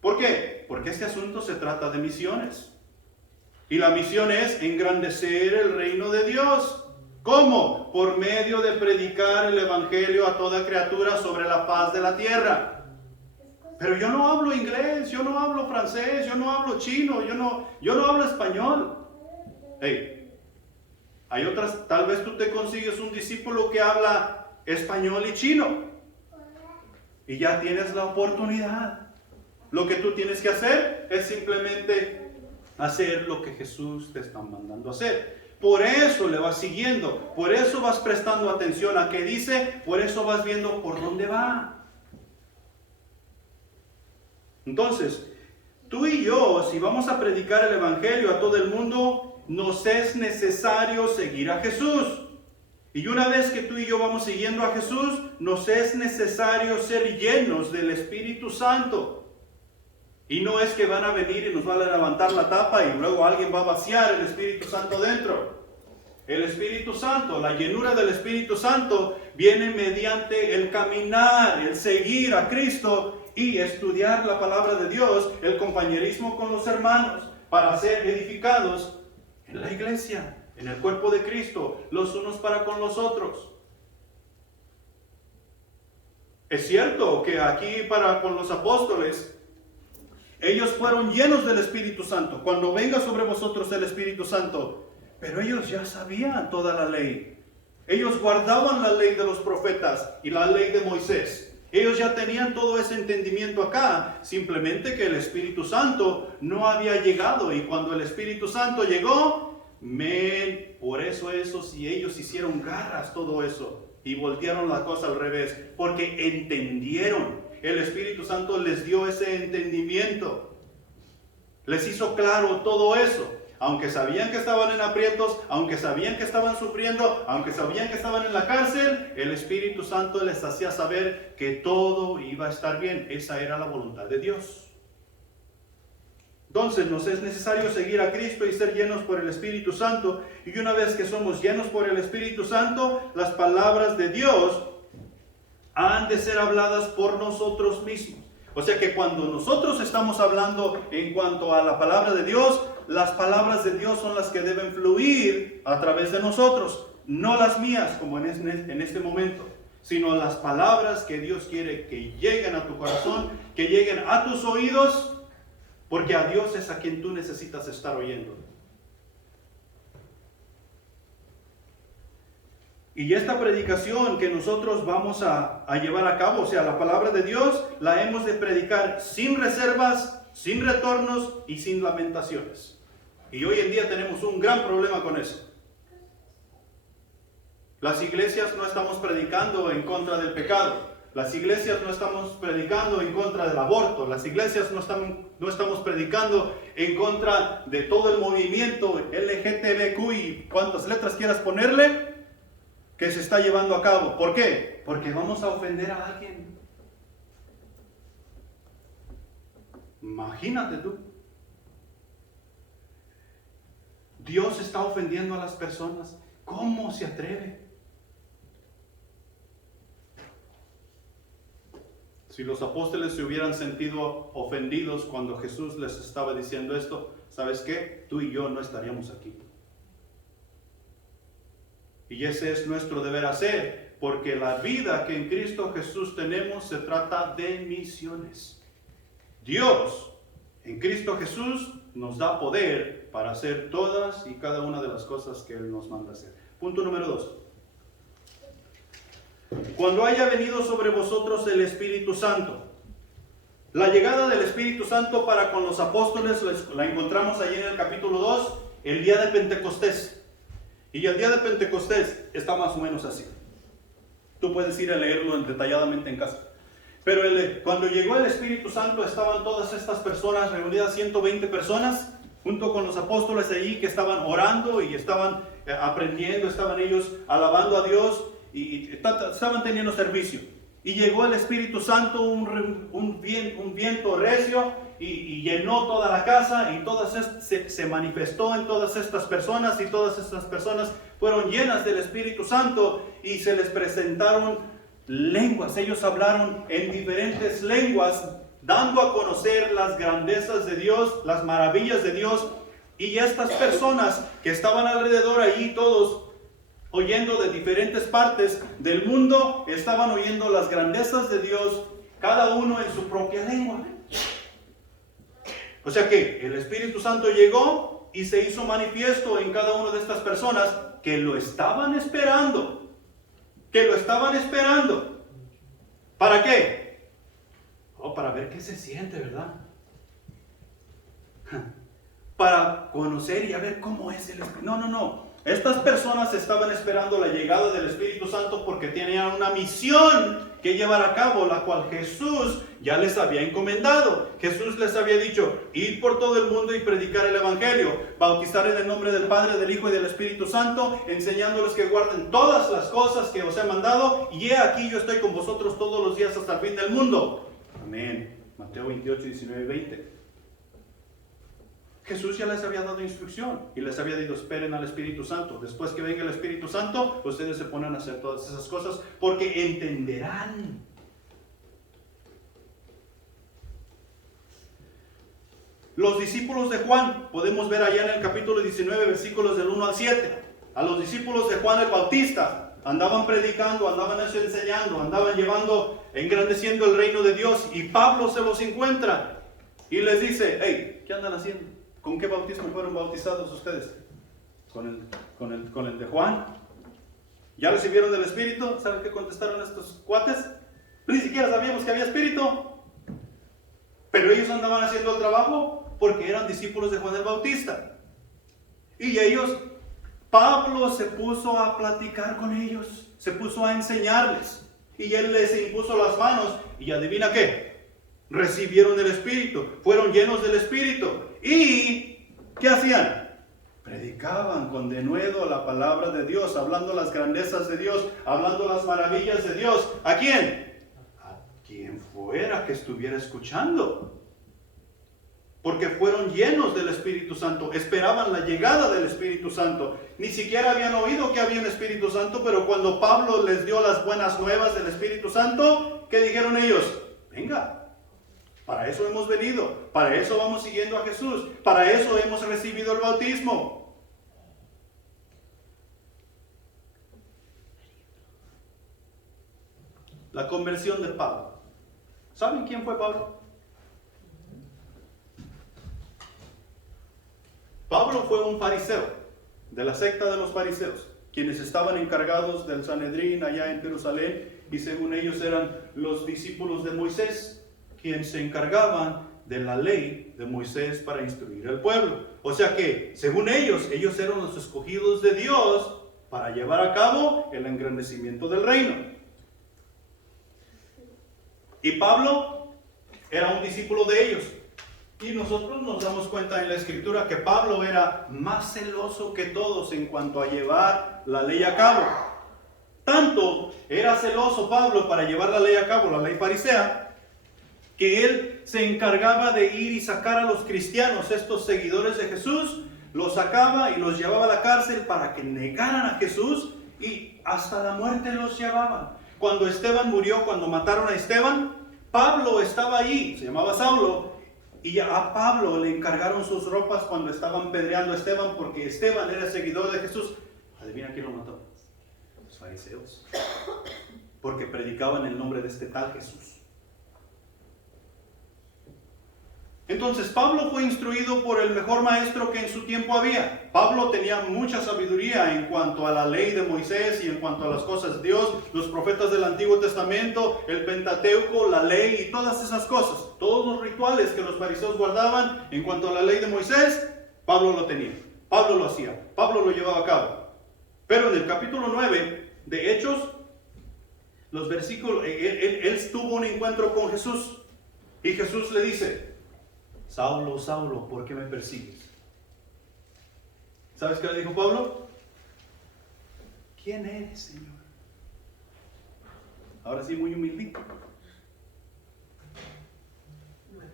¿Por qué? Porque este asunto se trata de misiones. Y la misión es engrandecer el reino de Dios. ¿Cómo? Por medio de predicar el evangelio a toda criatura sobre la faz de la tierra. Pero yo no hablo inglés, yo no hablo francés, yo no hablo chino, yo no hablo español. Hey, hay otras, tal vez tú te consigues un discípulo que habla español y chino. Y ya tienes la oportunidad. Lo que tú tienes que hacer es simplemente hacer lo que Jesús te está mandando hacer. Por eso le vas siguiendo, por eso vas prestando atención a qué dice, por eso vas viendo por dónde va. Entonces, tú y yo, si vamos a predicar el evangelio a todo el mundo, nos es necesario seguir a Jesús. Y una vez que tú y yo vamos siguiendo a Jesús, nos es necesario ser llenos del Espíritu Santo. Y no es que van a venir y nos van a levantar la tapa y luego alguien va a vaciar el Espíritu Santo dentro. El Espíritu Santo, la llenura del Espíritu Santo viene mediante el caminar, el seguir a Cristo y estudiar la palabra de Dios, el compañerismo con los hermanos para ser edificados en la iglesia, en el cuerpo de Cristo, los unos para con los otros. Es cierto que aquí para con los apóstoles, ellos fueron llenos del Espíritu Santo. Cuando venga sobre vosotros el Espíritu Santo. Pero ellos ya sabían toda la ley. Ellos guardaban la ley de los profetas y la ley de Moisés. Ellos ya tenían todo ese entendimiento acá. Simplemente que el Espíritu Santo no había llegado. Y cuando el Espíritu Santo llegó, por eso ellos hicieron garras todo eso. Y voltearon la cosa al revés. Porque entendieron. El Espíritu Santo les dio ese entendimiento. Les hizo claro todo eso. Aunque sabían que estaban en aprietos, aunque sabían que estaban sufriendo, aunque sabían que estaban en la cárcel, el Espíritu Santo les hacía saber que todo iba a estar bien. Esa era la voluntad de Dios. Entonces nos es necesario seguir a Cristo y ser llenos por el Espíritu Santo. Y una vez que somos llenos por el Espíritu Santo, las palabras de Dios han de ser habladas por nosotros mismos. O sea que cuando nosotros estamos hablando en cuanto a la palabra de Dios, las palabras de Dios son las que deben fluir a través de nosotros, no las mías como en este momento, sino las palabras que Dios quiere que lleguen a tu corazón, que lleguen a tus oídos, porque a Dios es a quien tú necesitas estar oyendo. Y esta predicación que nosotros vamos a llevar a cabo, o sea, la palabra de Dios, la hemos de predicar sin reservas, sin retornos y sin lamentaciones. Y hoy en día tenemos un gran problema con eso. Las iglesias no estamos predicando en contra del pecado. Las iglesias no estamos predicando en contra del aborto. Las iglesias no estamos predicando en contra de todo el movimiento LGTBQ y cuantas letras quieras ponerle, que se está llevando a cabo. ¿Por qué? Porque vamos a ofender a alguien. Imagínate tú. Dios está ofendiendo a las personas. ¿Cómo se atreve? Si los apóstoles se hubieran sentido ofendidos cuando Jesús les estaba diciendo esto, ¿sabes qué? Tú y yo no estaríamos aquí. Y ese es nuestro deber hacer, porque la vida que en Cristo Jesús tenemos se trata de misiones. Dios en Cristo Jesús nos da poder para hacer todas y cada una de las cosas que Él nos manda hacer. Punto número 2. Cuando haya venido sobre vosotros el Espíritu Santo. La llegada del Espíritu Santo para con los apóstoles la encontramos allí en el capítulo 2, el día de Pentecostés. Y el día de Pentecostés está más o menos así. Tú puedes ir a leerlo detalladamente en casa. Pero cuando llegó el Espíritu Santo estaban todas estas personas reunidas, 120 personas, junto con los apóstoles allí que estaban orando y estaban aprendiendo, estaban ellos alabando a Dios y estaban teniendo servicio. Y llegó el Espíritu Santo, un viento recio, y llenó toda la casa, y se manifestó en todas estas personas, y todas estas personas fueron llenas del Espíritu Santo, y se les presentaron lenguas. Ellos hablaron en diferentes lenguas, dando a conocer las grandezas de Dios, las maravillas de Dios. Y estas personas que estaban alrededor allí, todos oyendo de diferentes partes del mundo, estaban oyendo las grandezas de Dios, cada uno en su propia lengua. O sea que el Espíritu Santo llegó y se hizo manifiesto en cada una de estas personas que lo estaban esperando. Que lo estaban esperando. ¿Para qué? Para ver qué se siente, ¿verdad? Para conocer y a ver cómo es el Espíritu. No. Estas personas estaban esperando la llegada del Espíritu Santo porque tenían una misión que llevar a cabo, la cual Jesús ya les había encomendado. Jesús les había dicho: ir por todo el mundo y predicar el Evangelio, bautizar en el nombre del Padre, del Hijo y del Espíritu Santo, enseñándoles que guarden todas las cosas que os he mandado, y he aquí yo estoy con vosotros todos los días hasta el fin del mundo. Amén. Mateo 28, 19 y 20. Jesús ya les había dado instrucción y les había dicho: esperen al Espíritu Santo. Después que venga el Espíritu Santo, ustedes se ponen a hacer todas esas cosas porque entenderán. Los discípulos de Juan, podemos ver allá en el capítulo 19, versículos del 1 al 7. A los discípulos de Juan el Bautista andaban predicando, andaban enseñando, andaban llevando, engrandeciendo el reino de Dios. Y Pablo se los encuentra y les dice: hey, ¿qué andan haciendo? ¿Con qué bautismo fueron bautizados ustedes? ¿Con el de Juan? ¿Ya recibieron del Espíritu? ¿Saben qué contestaron estos cuates? Ni siquiera sabíamos que había Espíritu. Pero ellos andaban haciendo el trabajo porque eran discípulos de Juan el Bautista. Y Pablo se puso a platicar con ellos, se puso a enseñarles. Y él les impuso las manos. Y adivina qué, recibieron el Espíritu, fueron llenos del Espíritu. ¿Y qué hacían? Predicaban con denuedo la palabra de Dios, hablando las grandezas de Dios, hablando las maravillas de Dios. ¿A quién? A quien fuera que estuviera escuchando. Porque fueron llenos del Espíritu Santo, esperaban la llegada del Espíritu Santo. Ni siquiera habían oído que había un Espíritu Santo, pero cuando Pablo les dio las buenas nuevas del Espíritu Santo, ¿qué dijeron ellos? Venga, Para eso hemos venido, para eso vamos siguiendo a Jesús, para eso hemos recibido el bautismo. La conversión de Pablo. ¿Saben quién fue Pablo? Pablo fue un fariseo de la secta de los fariseos, quienes estaban encargados del Sanedrín allá en Jerusalén, y según ellos eran los discípulos de Moisés, quienes se encargaban de la ley de Moisés para instruir al pueblo. O sea que, según ellos eran los escogidos de Dios para llevar a cabo el engrandecimiento del reino. Y Pablo era un discípulo de ellos. Y nosotros nos damos cuenta en la Escritura que Pablo era más celoso que todos en cuanto a llevar la ley a cabo. Tanto era celoso Pablo para llevar la ley a cabo, la ley farisea, que él se encargaba de ir y sacar a los cristianos, estos seguidores de Jesús, los sacaba y los llevaba a la cárcel para que negaran a Jesús, y hasta la muerte los llevaban. Cuando Esteban murió, cuando mataron a Esteban, Pablo estaba ahí, se llamaba Saulo, y a Pablo le encargaron sus ropas cuando estaban pedreando a Esteban, porque Esteban era seguidor de Jesús. Adivina quién lo mató. Los fariseos. Porque predicaban el nombre de este tal Jesús. Entonces Pablo fue instruido por el mejor maestro que en su tiempo había. Pablo tenía mucha sabiduría en cuanto a la ley de Moisés y en cuanto a las cosas de Dios, los profetas del Antiguo Testamento, el Pentateuco, la ley y todas esas cosas. Todos los rituales que los fariseos guardaban en cuanto a la ley de Moisés, Pablo lo tenía. Pablo lo hacía. Pablo lo llevaba a cabo. Pero en el capítulo 9 de Hechos, los versículos, él tuvo un encuentro con Jesús. Y Jesús le dice: Saulo, Saulo, ¿por qué me persigues? ¿Sabes qué le dijo Pablo? ¿Quién eres, Señor? Ahora sí, muy humilde.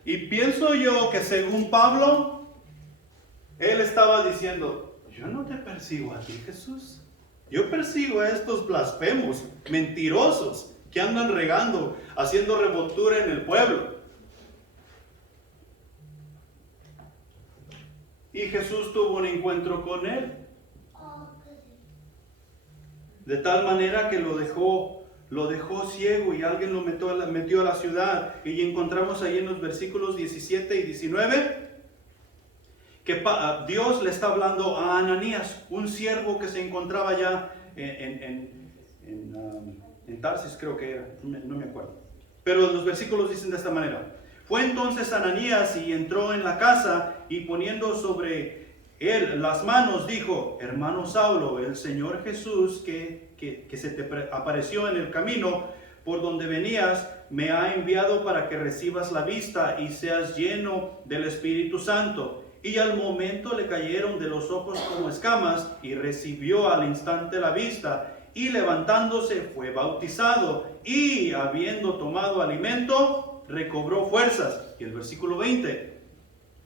Y pienso yo que según Pablo, él estaba diciendo: yo no te persigo a ti, Jesús. Yo persigo a estos blasfemos, mentirosos, que andan regando, haciendo revoltura en el pueblo. Y Jesús tuvo un encuentro con él. De tal manera que lo dejó ciego, y alguien lo metió a la ciudad. Y encontramos ahí en los versículos 17 y 19 que Dios le está hablando a Ananías, un siervo que se encontraba allá en Tarsis, creo que era, no me acuerdo. Pero los versículos dicen de esta manera: fue entonces Ananías y entró en la casa, y poniendo sobre él las manos, dijo: hermano Saulo, el Señor Jesús que se te apareció en el camino por donde venías, me ha enviado para que recibas la vista y seas lleno del Espíritu Santo. Y al momento le cayeron de los ojos como escamas, y recibió al instante la vista, y levantándose fue bautizado, y habiendo tomado alimento, recobró fuerzas. Y el versículo 20: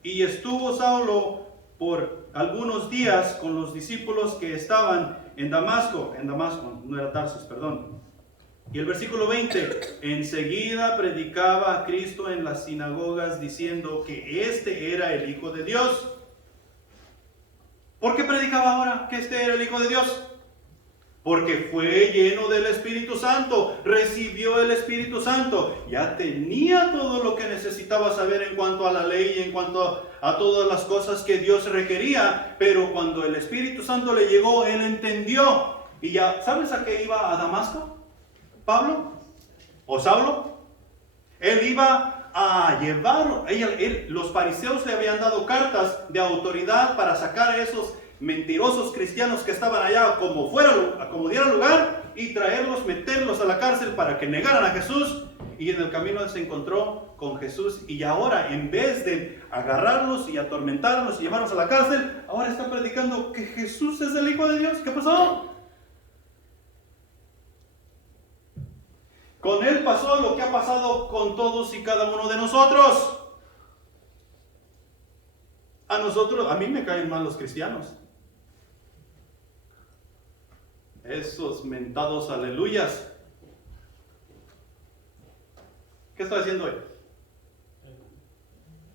y estuvo Saulo por algunos días con los discípulos que estaban en Damasco, no era Tarsis, perdón. Y el versículo 20: enseguida predicaba a Cristo en las sinagogas, diciendo que este era el Hijo de Dios. ¿Por qué predicaba ahora que este era el Hijo de Dios? Porque fue lleno del Espíritu Santo, recibió el Espíritu Santo, ya tenía todo lo que necesitaba saber en cuanto a la ley y en cuanto a todas las cosas que Dios requería. Pero cuando el Espíritu Santo le llegó, él entendió. Y ya, ¿sabes a qué iba a Damasco? Pablo o Saulo. Él iba a llevar, los fariseos le habían dado cartas de autoridad para sacar a esos mentirosos cristianos que estaban allá como diera lugar, y traerlos, meterlos a la cárcel para que negaran a Jesús. Y en el camino él se encontró con Jesús, y ahora, en vez de agarrarlos y atormentarlos y llevarlos a la cárcel, ahora está predicando que Jesús es el Hijo de Dios. ¿Qué pasó? Con él pasó lo que ha pasado con todos y cada uno de nosotros. A mí me caen mal los cristianos. Esos mentados aleluyas. ¿Qué está haciendo hoy?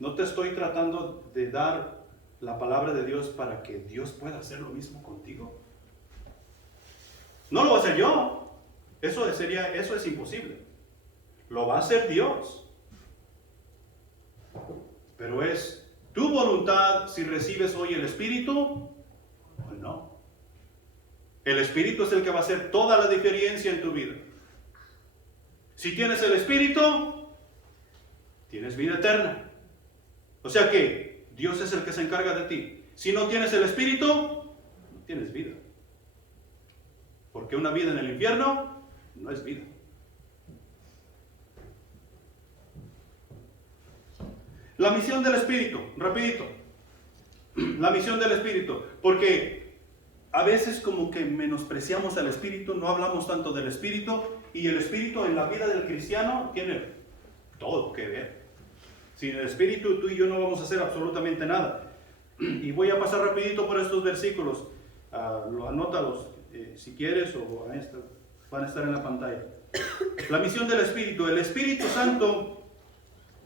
no te estoy tratando de dar la palabra de Dios para que Dios pueda hacer lo mismo contigo. No lo voy a hacer yo. Eso es imposible. Lo va a hacer Dios. Pero es tu voluntad si recibes hoy el Espíritu o no. El Espíritu es el que va a hacer toda la diferencia en tu vida. Si tienes el Espíritu, tienes vida eterna. O sea que Dios es el que se encarga de ti. Si no tienes el Espíritu, no tienes vida. Porque una vida en el infierno no es vida. La misión del Espíritu, rapidito. La misión del Espíritu. Porque a veces como que menospreciamos al Espíritu, no hablamos tanto del Espíritu. Y el Espíritu en la vida del cristiano tiene todo que ver. Sin el Espíritu tú y yo no vamos a hacer absolutamente nada. Y voy a pasar rapidito por estos versículos. Anótalos si quieres o van a estar en la pantalla. La misión del Espíritu. El Espíritu Santo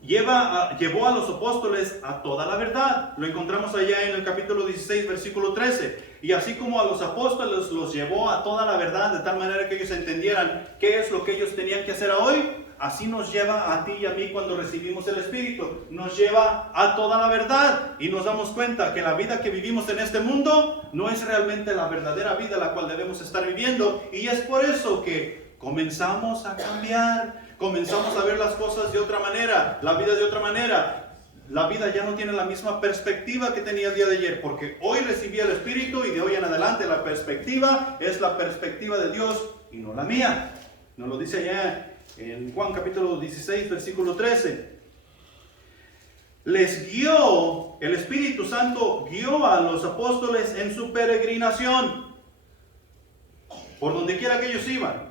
llevó a los apóstoles a toda la verdad. Lo encontramos allá en el capítulo 16, versículo 13. Y así como a los apóstoles los llevó a toda la verdad, de tal manera que ellos entendieran qué es lo que ellos tenían que hacer hoy, así nos lleva a ti y a mí cuando recibimos el Espíritu. Nos lleva a toda la verdad y nos damos cuenta que la vida que vivimos en este mundo no es realmente la verdadera vida la cual debemos estar viviendo. Y es por eso que comenzamos a cambiar, comenzamos a ver las cosas de otra manera, la vida de otra manera. La vida ya no tiene la misma perspectiva que tenía el día de ayer, porque hoy recibí el Espíritu y de hoy en adelante la perspectiva es la perspectiva de Dios y no la mía. Nos lo dice allá en Juan capítulo 16, versículo 13. Les guió, el Espíritu Santo guió a los apóstoles en su peregrinación, por donde quiera que ellos iban.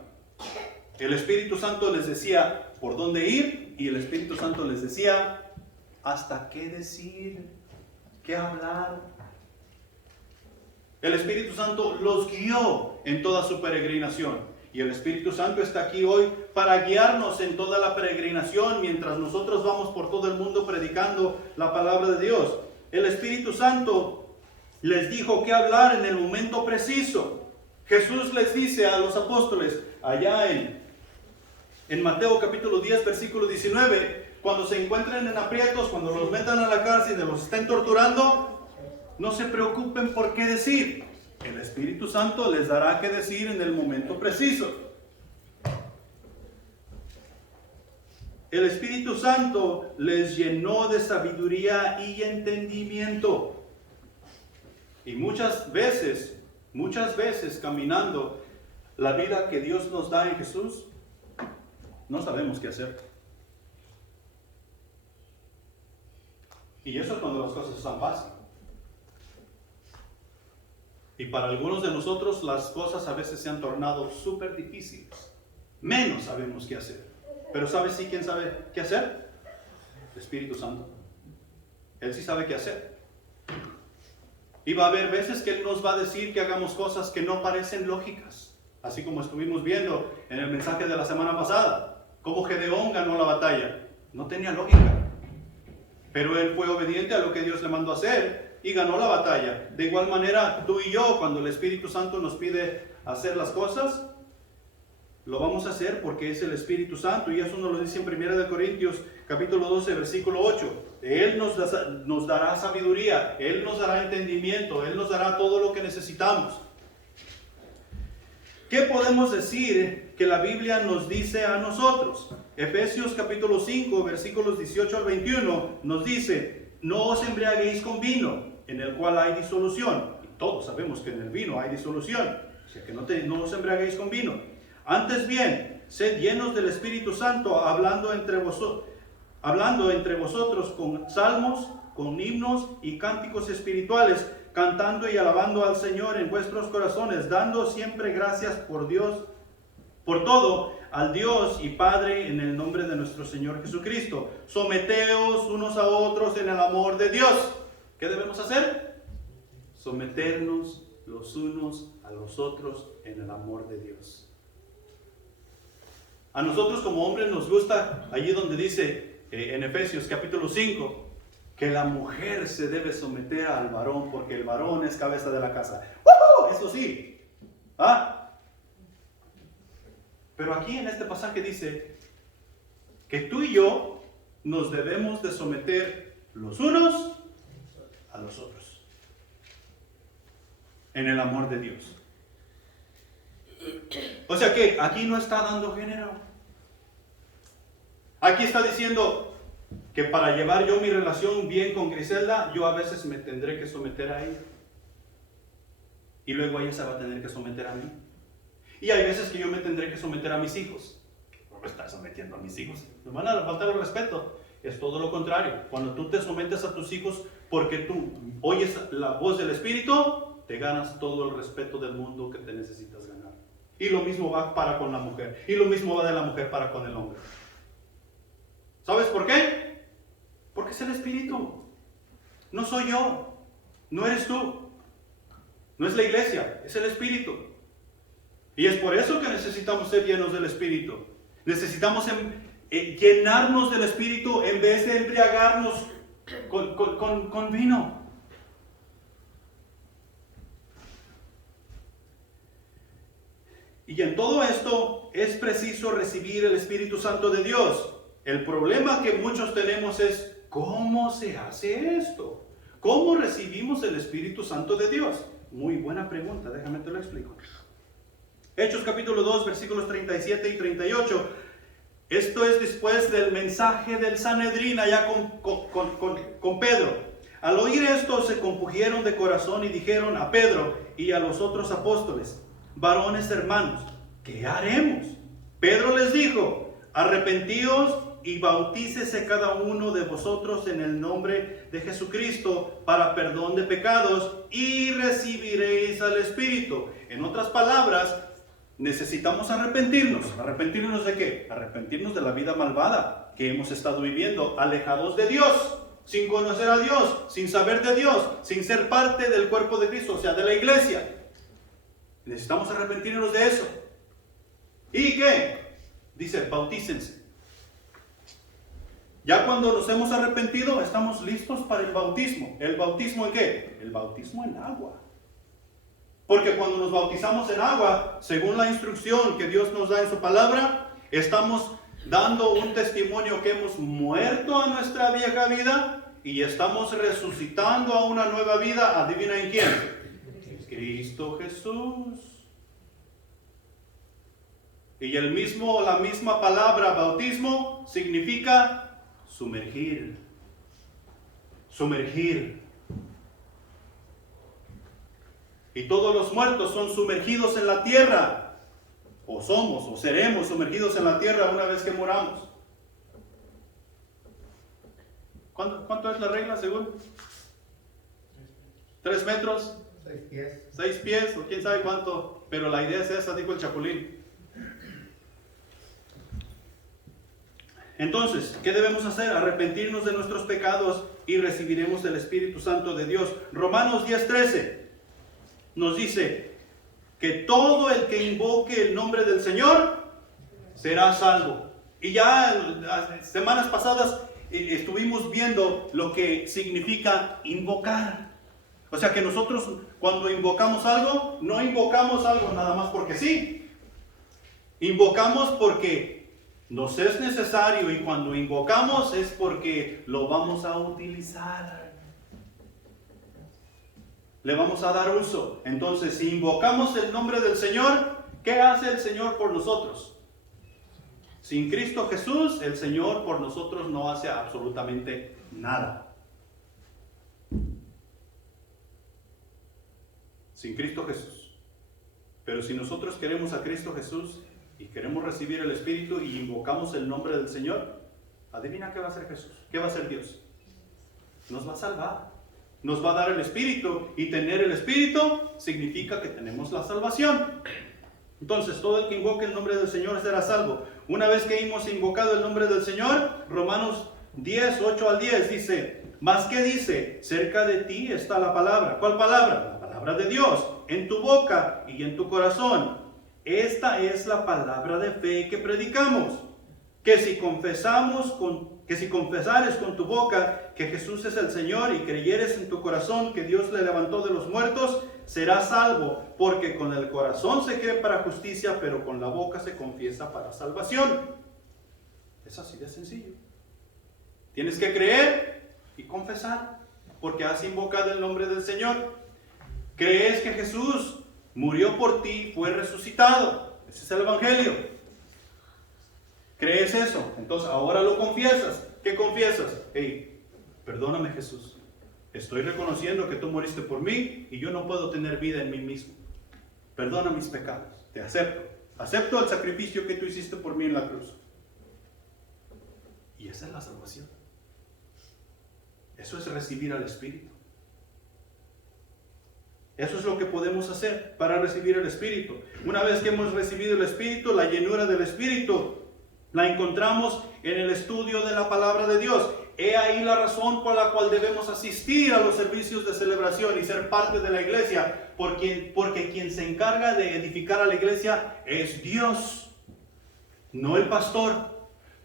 El Espíritu Santo les decía por dónde ir y el Espíritu Santo les decía hasta qué decir, qué hablar. El Espíritu Santo los guió en toda su peregrinación. Y el Espíritu Santo está aquí hoy para guiarnos en toda la peregrinación mientras nosotros vamos por todo el mundo predicando la palabra de Dios. El Espíritu Santo les dijo qué hablar en el momento preciso. Jesús les dice a los apóstoles allá en Mateo capítulo 10, versículo 19, cuando se encuentren en aprietos, cuando los metan a la cárcel y los estén torturando, no se preocupen por qué decir. El Espíritu Santo les dará qué decir en el momento preciso. El Espíritu Santo les llenó de sabiduría y entendimiento. Y muchas veces caminando la vida que Dios nos da en Jesús, no sabemos qué hacer. Y eso es cuando las cosas están fáciles. Y para algunos de nosotros las cosas a veces se han tornado súper difíciles. Menos sabemos qué hacer. Pero ¿sabes sí quién sabe qué hacer? El Espíritu Santo. Él sí sabe qué hacer. Y va a haber veces que Él nos va a decir que hagamos cosas que no parecen lógicas. Así como estuvimos viendo en el mensaje de la semana pasada. Cómo Gedeón ganó la batalla. No tenía lógica. Pero él fue obediente a lo que Dios le mandó a hacer y ganó la batalla. De igual manera, tú y yo, cuando el Espíritu Santo nos pide hacer las cosas, lo vamos a hacer porque es el Espíritu Santo. Y eso nos lo dice en 1 Corintios capítulo 12, versículo 8. Él nos dará sabiduría, Él nos dará entendimiento, Él nos dará todo lo que necesitamos. ¿Qué podemos decir que la Biblia nos dice a nosotros? Efesios capítulo 5, versículos 18 al 21 nos dice: no os embriaguéis con vino, en el cual hay disolución. Y todos sabemos que en el vino hay disolución. O sea que no os embriaguéis con vino. Antes bien, sed llenos del Espíritu Santo, hablando entre vosotros con salmos, con himnos y cánticos espirituales, cantando y alabando al Señor en vuestros corazones, dando siempre gracias por Dios, por todo, al Dios y Padre en el nombre de nuestro Señor Jesucristo. Someteos unos a otros en el amor de Dios. ¿Qué debemos hacer? Someternos los unos a los otros en el amor de Dios. A nosotros como hombres nos gusta, allí donde dice en Efesios capítulo 5, que la mujer se debe someter al varón porque el varón es cabeza de la casa. ¡Woo! Eso sí. Pero aquí en este pasaje dice que tú y yo nos debemos de someter los unos a los otros en el amor de Dios. O sea que aquí no está dando género. Aquí está diciendo que para llevar yo mi relación bien con Griselda, yo a veces me tendré que someter a ella. Y luego ella se va a tener que someter a mí. Y hay veces que yo me tendré que someter a mis hijos. No me estás sometiendo a mis hijos. Me van a faltar el respeto. Es todo lo contrario. Cuando tú te sometes a tus hijos porque tú oyes la voz del Espíritu, te ganas todo el respeto del mundo que te necesitas ganar. Y lo mismo va para con la mujer. Y lo mismo va de la mujer para con el hombre. ¿Sabes por qué? Porque es el Espíritu. No soy yo. No eres tú. No es la iglesia. Es el Espíritu. Y es por eso que necesitamos ser llenos del Espíritu. Necesitamos llenarnos del Espíritu en vez de embriagarnos con vino. Y en todo esto es preciso recibir el Espíritu Santo de Dios. El problema que muchos tenemos es, ¿cómo se hace esto? ¿Cómo recibimos el Espíritu Santo de Dios? Muy buena pregunta, déjame te lo explico. Hechos capítulo 2, versículos 37 y 38. Esto es después del mensaje del Sanedrín allá con Pedro. Al oír esto se compungieron de corazón y dijeron a Pedro y a los otros apóstoles: varones hermanos, ¿qué haremos? Pedro les dijo: arrepentíos y bautícese cada uno de vosotros en el nombre de Jesucristo para perdón de pecados y recibiréis al Espíritu. En otras palabras, necesitamos arrepentirnos. ¿Arrepentirnos de qué? Arrepentirnos de la vida malvada que hemos estado viviendo, alejados de Dios, sin conocer a Dios, sin saber de Dios, sin ser parte del cuerpo de Cristo, o sea, de la iglesia. Necesitamos arrepentirnos de eso. ¿Y qué? Dice, bautícense. Ya cuando nos hemos arrepentido, estamos listos para el bautismo. ¿El bautismo en qué? El bautismo en agua. Porque cuando nos bautizamos en agua, según la instrucción que Dios nos da en su palabra, estamos dando un testimonio que hemos muerto a nuestra vieja vida y estamos resucitando a una nueva vida. ¿Adivina en quién? Cristo Jesús. Y la misma palabra bautismo significa sumergir. Sumergir. Y todos los muertos son sumergidos en la tierra. O somos, o seremos sumergidos en la tierra una vez que moramos. ¿Cuánto es la regla según? 3 metros. 6 pies. 6 pies, o quién sabe cuánto. Pero la idea es esa, dijo el Chapulín. Entonces, ¿qué debemos hacer? Arrepentirnos de nuestros pecados y recibiremos el Espíritu Santo de Dios. Romanos 10:13 nos dice que todo el que invoque el nombre del Señor será salvo. Y ya las semanas pasadas estuvimos viendo lo que significa invocar. O sea que nosotros cuando invocamos algo, no invocamos algo nada más porque sí. Invocamos porque nos es necesario, y cuando invocamos es porque lo vamos a utilizar. Le vamos a dar uso. Entonces, si invocamos el nombre del Señor, ¿qué hace el Señor por nosotros? Sin Cristo Jesús, el Señor por nosotros no hace absolutamente nada. Sin Cristo Jesús. Pero si nosotros queremos a Cristo Jesús y queremos recibir el Espíritu y invocamos el nombre del Señor, adivina qué va a hacer Jesús, qué va a hacer Dios. Nos va a salvar, nos va a dar el Espíritu, y tener el Espíritu significa que tenemos la salvación. Entonces, todo el que invoque el nombre del Señor será salvo. Una vez que hemos invocado el nombre del Señor, Romanos 10, 8 al 10 dice: ¿mas qué dice? Cerca de ti está la palabra. ¿Cuál palabra? La palabra de Dios, en tu boca y en tu corazón. Esta es la palabra de fe que predicamos, que si confesamos con que si confesares con tu boca que Jesús es el Señor y creyeres en tu corazón que Dios le levantó de los muertos, serás salvo, porque con el corazón se cree para justicia, pero con la boca se confiesa para salvación. Es así de sencillo. Tienes que creer y confesar, porque has invocado el nombre del Señor. Crees que Jesús murió por ti, fue resucitado. Ese es el Evangelio. ¿Crees eso? Entonces ahora lo confiesas. ¿Qué confiesas? Hey, perdóname Jesús. Estoy reconociendo que tú moriste por mí y yo no puedo tener vida en mí mismo. Perdona mis pecados. Te acepto. Acepto el sacrificio que tú hiciste por mí en la cruz. Y esa es la salvación. Eso es recibir al Espíritu. Eso es lo que podemos hacer para recibir el Espíritu. Una vez que hemos recibido el Espíritu, la llenura del Espíritu la encontramos en el estudio de la palabra de Dios. He ahí la razón por la cual debemos asistir a los servicios de celebración y ser parte de la iglesia, porque quien se encarga de edificar a la iglesia es Dios, no el pastor,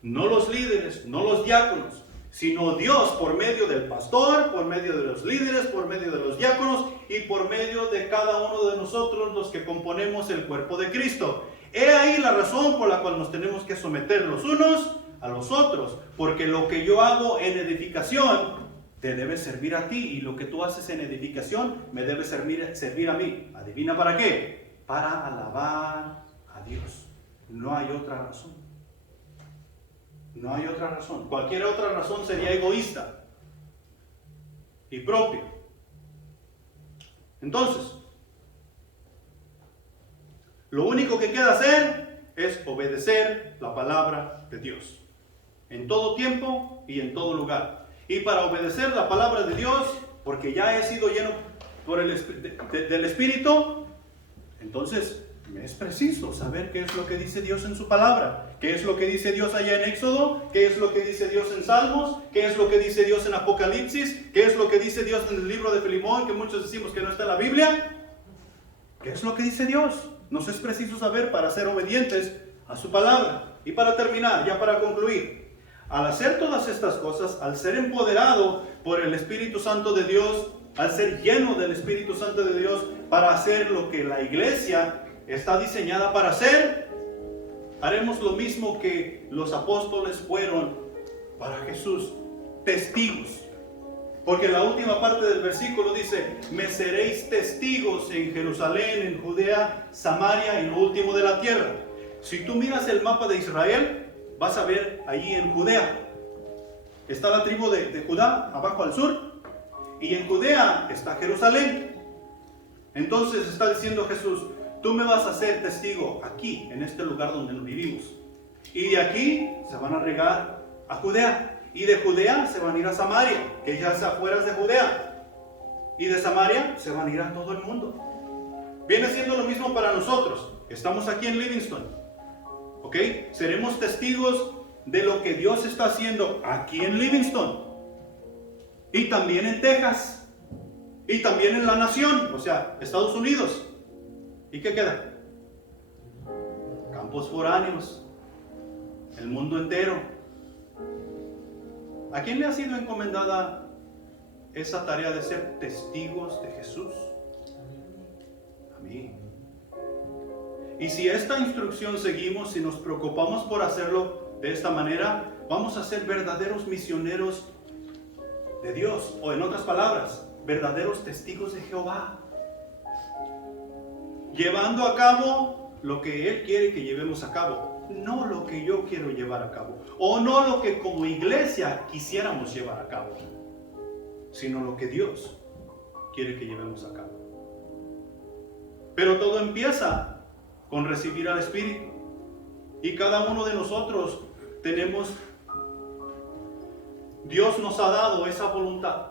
no los líderes, no los diáconos, sino Dios por medio del pastor, por medio de los líderes, por medio de los diáconos y por medio de cada uno de nosotros los que componemos el cuerpo de Cristo. He ahí la razón por la cual nos tenemos que someter los unos a los otros, porque lo que yo hago en edificación te debe servir a ti, y lo que tú haces en edificación me debe servir a mí. ¿Adivina para qué? Para alabar a Dios. No hay otra razón. No hay otra razón. Cualquier otra razón sería egoísta y propia. Entonces, lo único que queda hacer es obedecer la palabra de Dios en todo tiempo y en todo lugar. Y para obedecer la palabra de Dios, porque ya he sido lleno por del Espíritu, entonces me es preciso saber qué es lo que dice Dios en su palabra, qué es lo que dice Dios allá en Éxodo, qué es lo que dice Dios en Salmos, qué es lo que dice Dios en Apocalipsis, qué es lo que dice Dios en el libro de Filemón, que muchos decimos que no está en la Biblia. ¿Qué es lo que dice Dios? Nos es preciso saber para ser obedientes a su palabra. Y para terminar, ya para concluir, al hacer todas estas cosas, al ser empoderado por el Espíritu Santo de Dios, al ser lleno del Espíritu Santo de Dios para hacer lo que la iglesia está diseñada para hacer, haremos lo mismo que los apóstoles fueron para Jesús, testigos. Porque la última parte del versículo dice: me seréis testigos en Jerusalén, en Judea, Samaria y lo último de la tierra. Si tú miras el mapa de Israel, vas a ver allí en Judea está la tribu de Judá, abajo al sur, y en Judea está Jerusalén. Entonces está diciendo Jesús: tú me vas a ser testigo aquí, en este lugar donde nos vivimos. Y de aquí se van a regar a Judea. Y de Judea se van a ir a Samaria, que ya es afuera de Judea. Y de Samaria se van a ir a todo el mundo. Viene siendo lo mismo para nosotros. Estamos aquí en Livingston. ¿Ok? Seremos testigos de lo que Dios está haciendo aquí en Livingston. Y también en Texas. Y también en la nación, o sea, Estados Unidos. ¿Y qué queda? Campos foráneos. El mundo entero. ¿A quién le ha sido encomendada esa tarea de ser testigos de Jesús? A mí. Y si esta instrucción seguimos, si nos preocupamos por hacerlo de esta manera, vamos a ser verdaderos misioneros de Dios, o en otras palabras, verdaderos testigos de Jehová, llevando a cabo lo que Él quiere que llevemos a cabo. No lo que yo quiero llevar a cabo, o no lo que como iglesia quisiéramos llevar a cabo, sino lo que Dios quiere que llevemos a cabo. Pero todo empieza con recibir al Espíritu, y cada uno de nosotros Dios nos ha dado esa voluntad,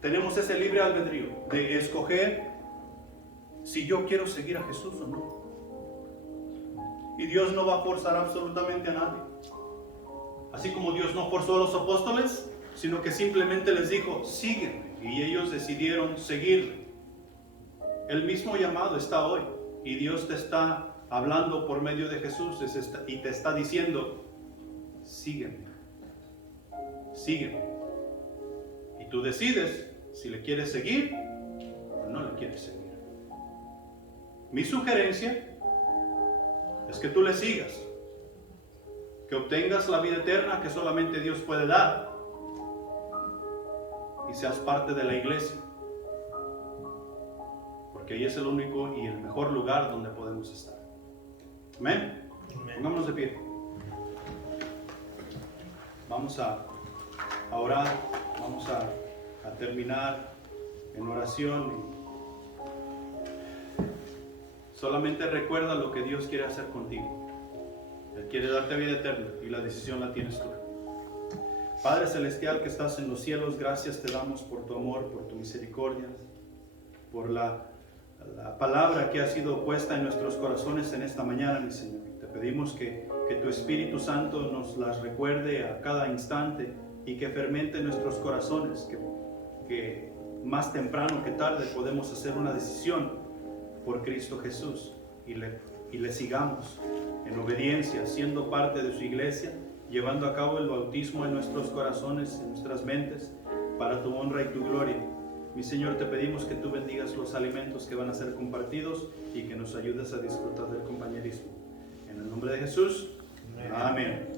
tenemos ese libre albedrío de escoger si yo quiero seguir a Jesús o no. Y Dios no va a forzar absolutamente a nadie. Así como Dios no forzó a los apóstoles, sino que simplemente les dijo: sígueme. Y ellos decidieron seguirle. El mismo llamado está hoy. Y Dios te está hablando por medio de Jesús y te está diciendo: sígueme. sígueme. Y tú decides si le quieres seguir o no le quieres seguir. Mi sugerencia es que tú le sigas, que obtengas la vida eterna que solamente Dios puede dar y seas parte de la iglesia, porque ahí es el único y el mejor lugar donde podemos estar. Amén. Pongámonos de pie. Vamos a orar, vamos a terminar en oración. Solamente recuerda lo que Dios quiere hacer contigo. Él quiere darte vida eterna y la decisión la tienes tú. Padre Celestial que estás en los cielos, gracias te damos por tu amor, por tu misericordia, por la palabra que ha sido puesta en nuestros corazones en esta mañana, mi Señor. Te pedimos que tu Espíritu Santo nos las recuerde a cada instante y que fermente nuestros corazones, que más temprano que tarde podemos hacer una decisión por Cristo Jesús y le sigamos en obediencia, siendo parte de su iglesia, llevando a cabo el bautismo en nuestros corazones, en nuestras mentes, para tu honra y tu gloria. Mi Señor, te pedimos que tú bendigas los alimentos que van a ser compartidos y que nos ayudes a disfrutar del compañerismo. En el nombre de Jesús, amén.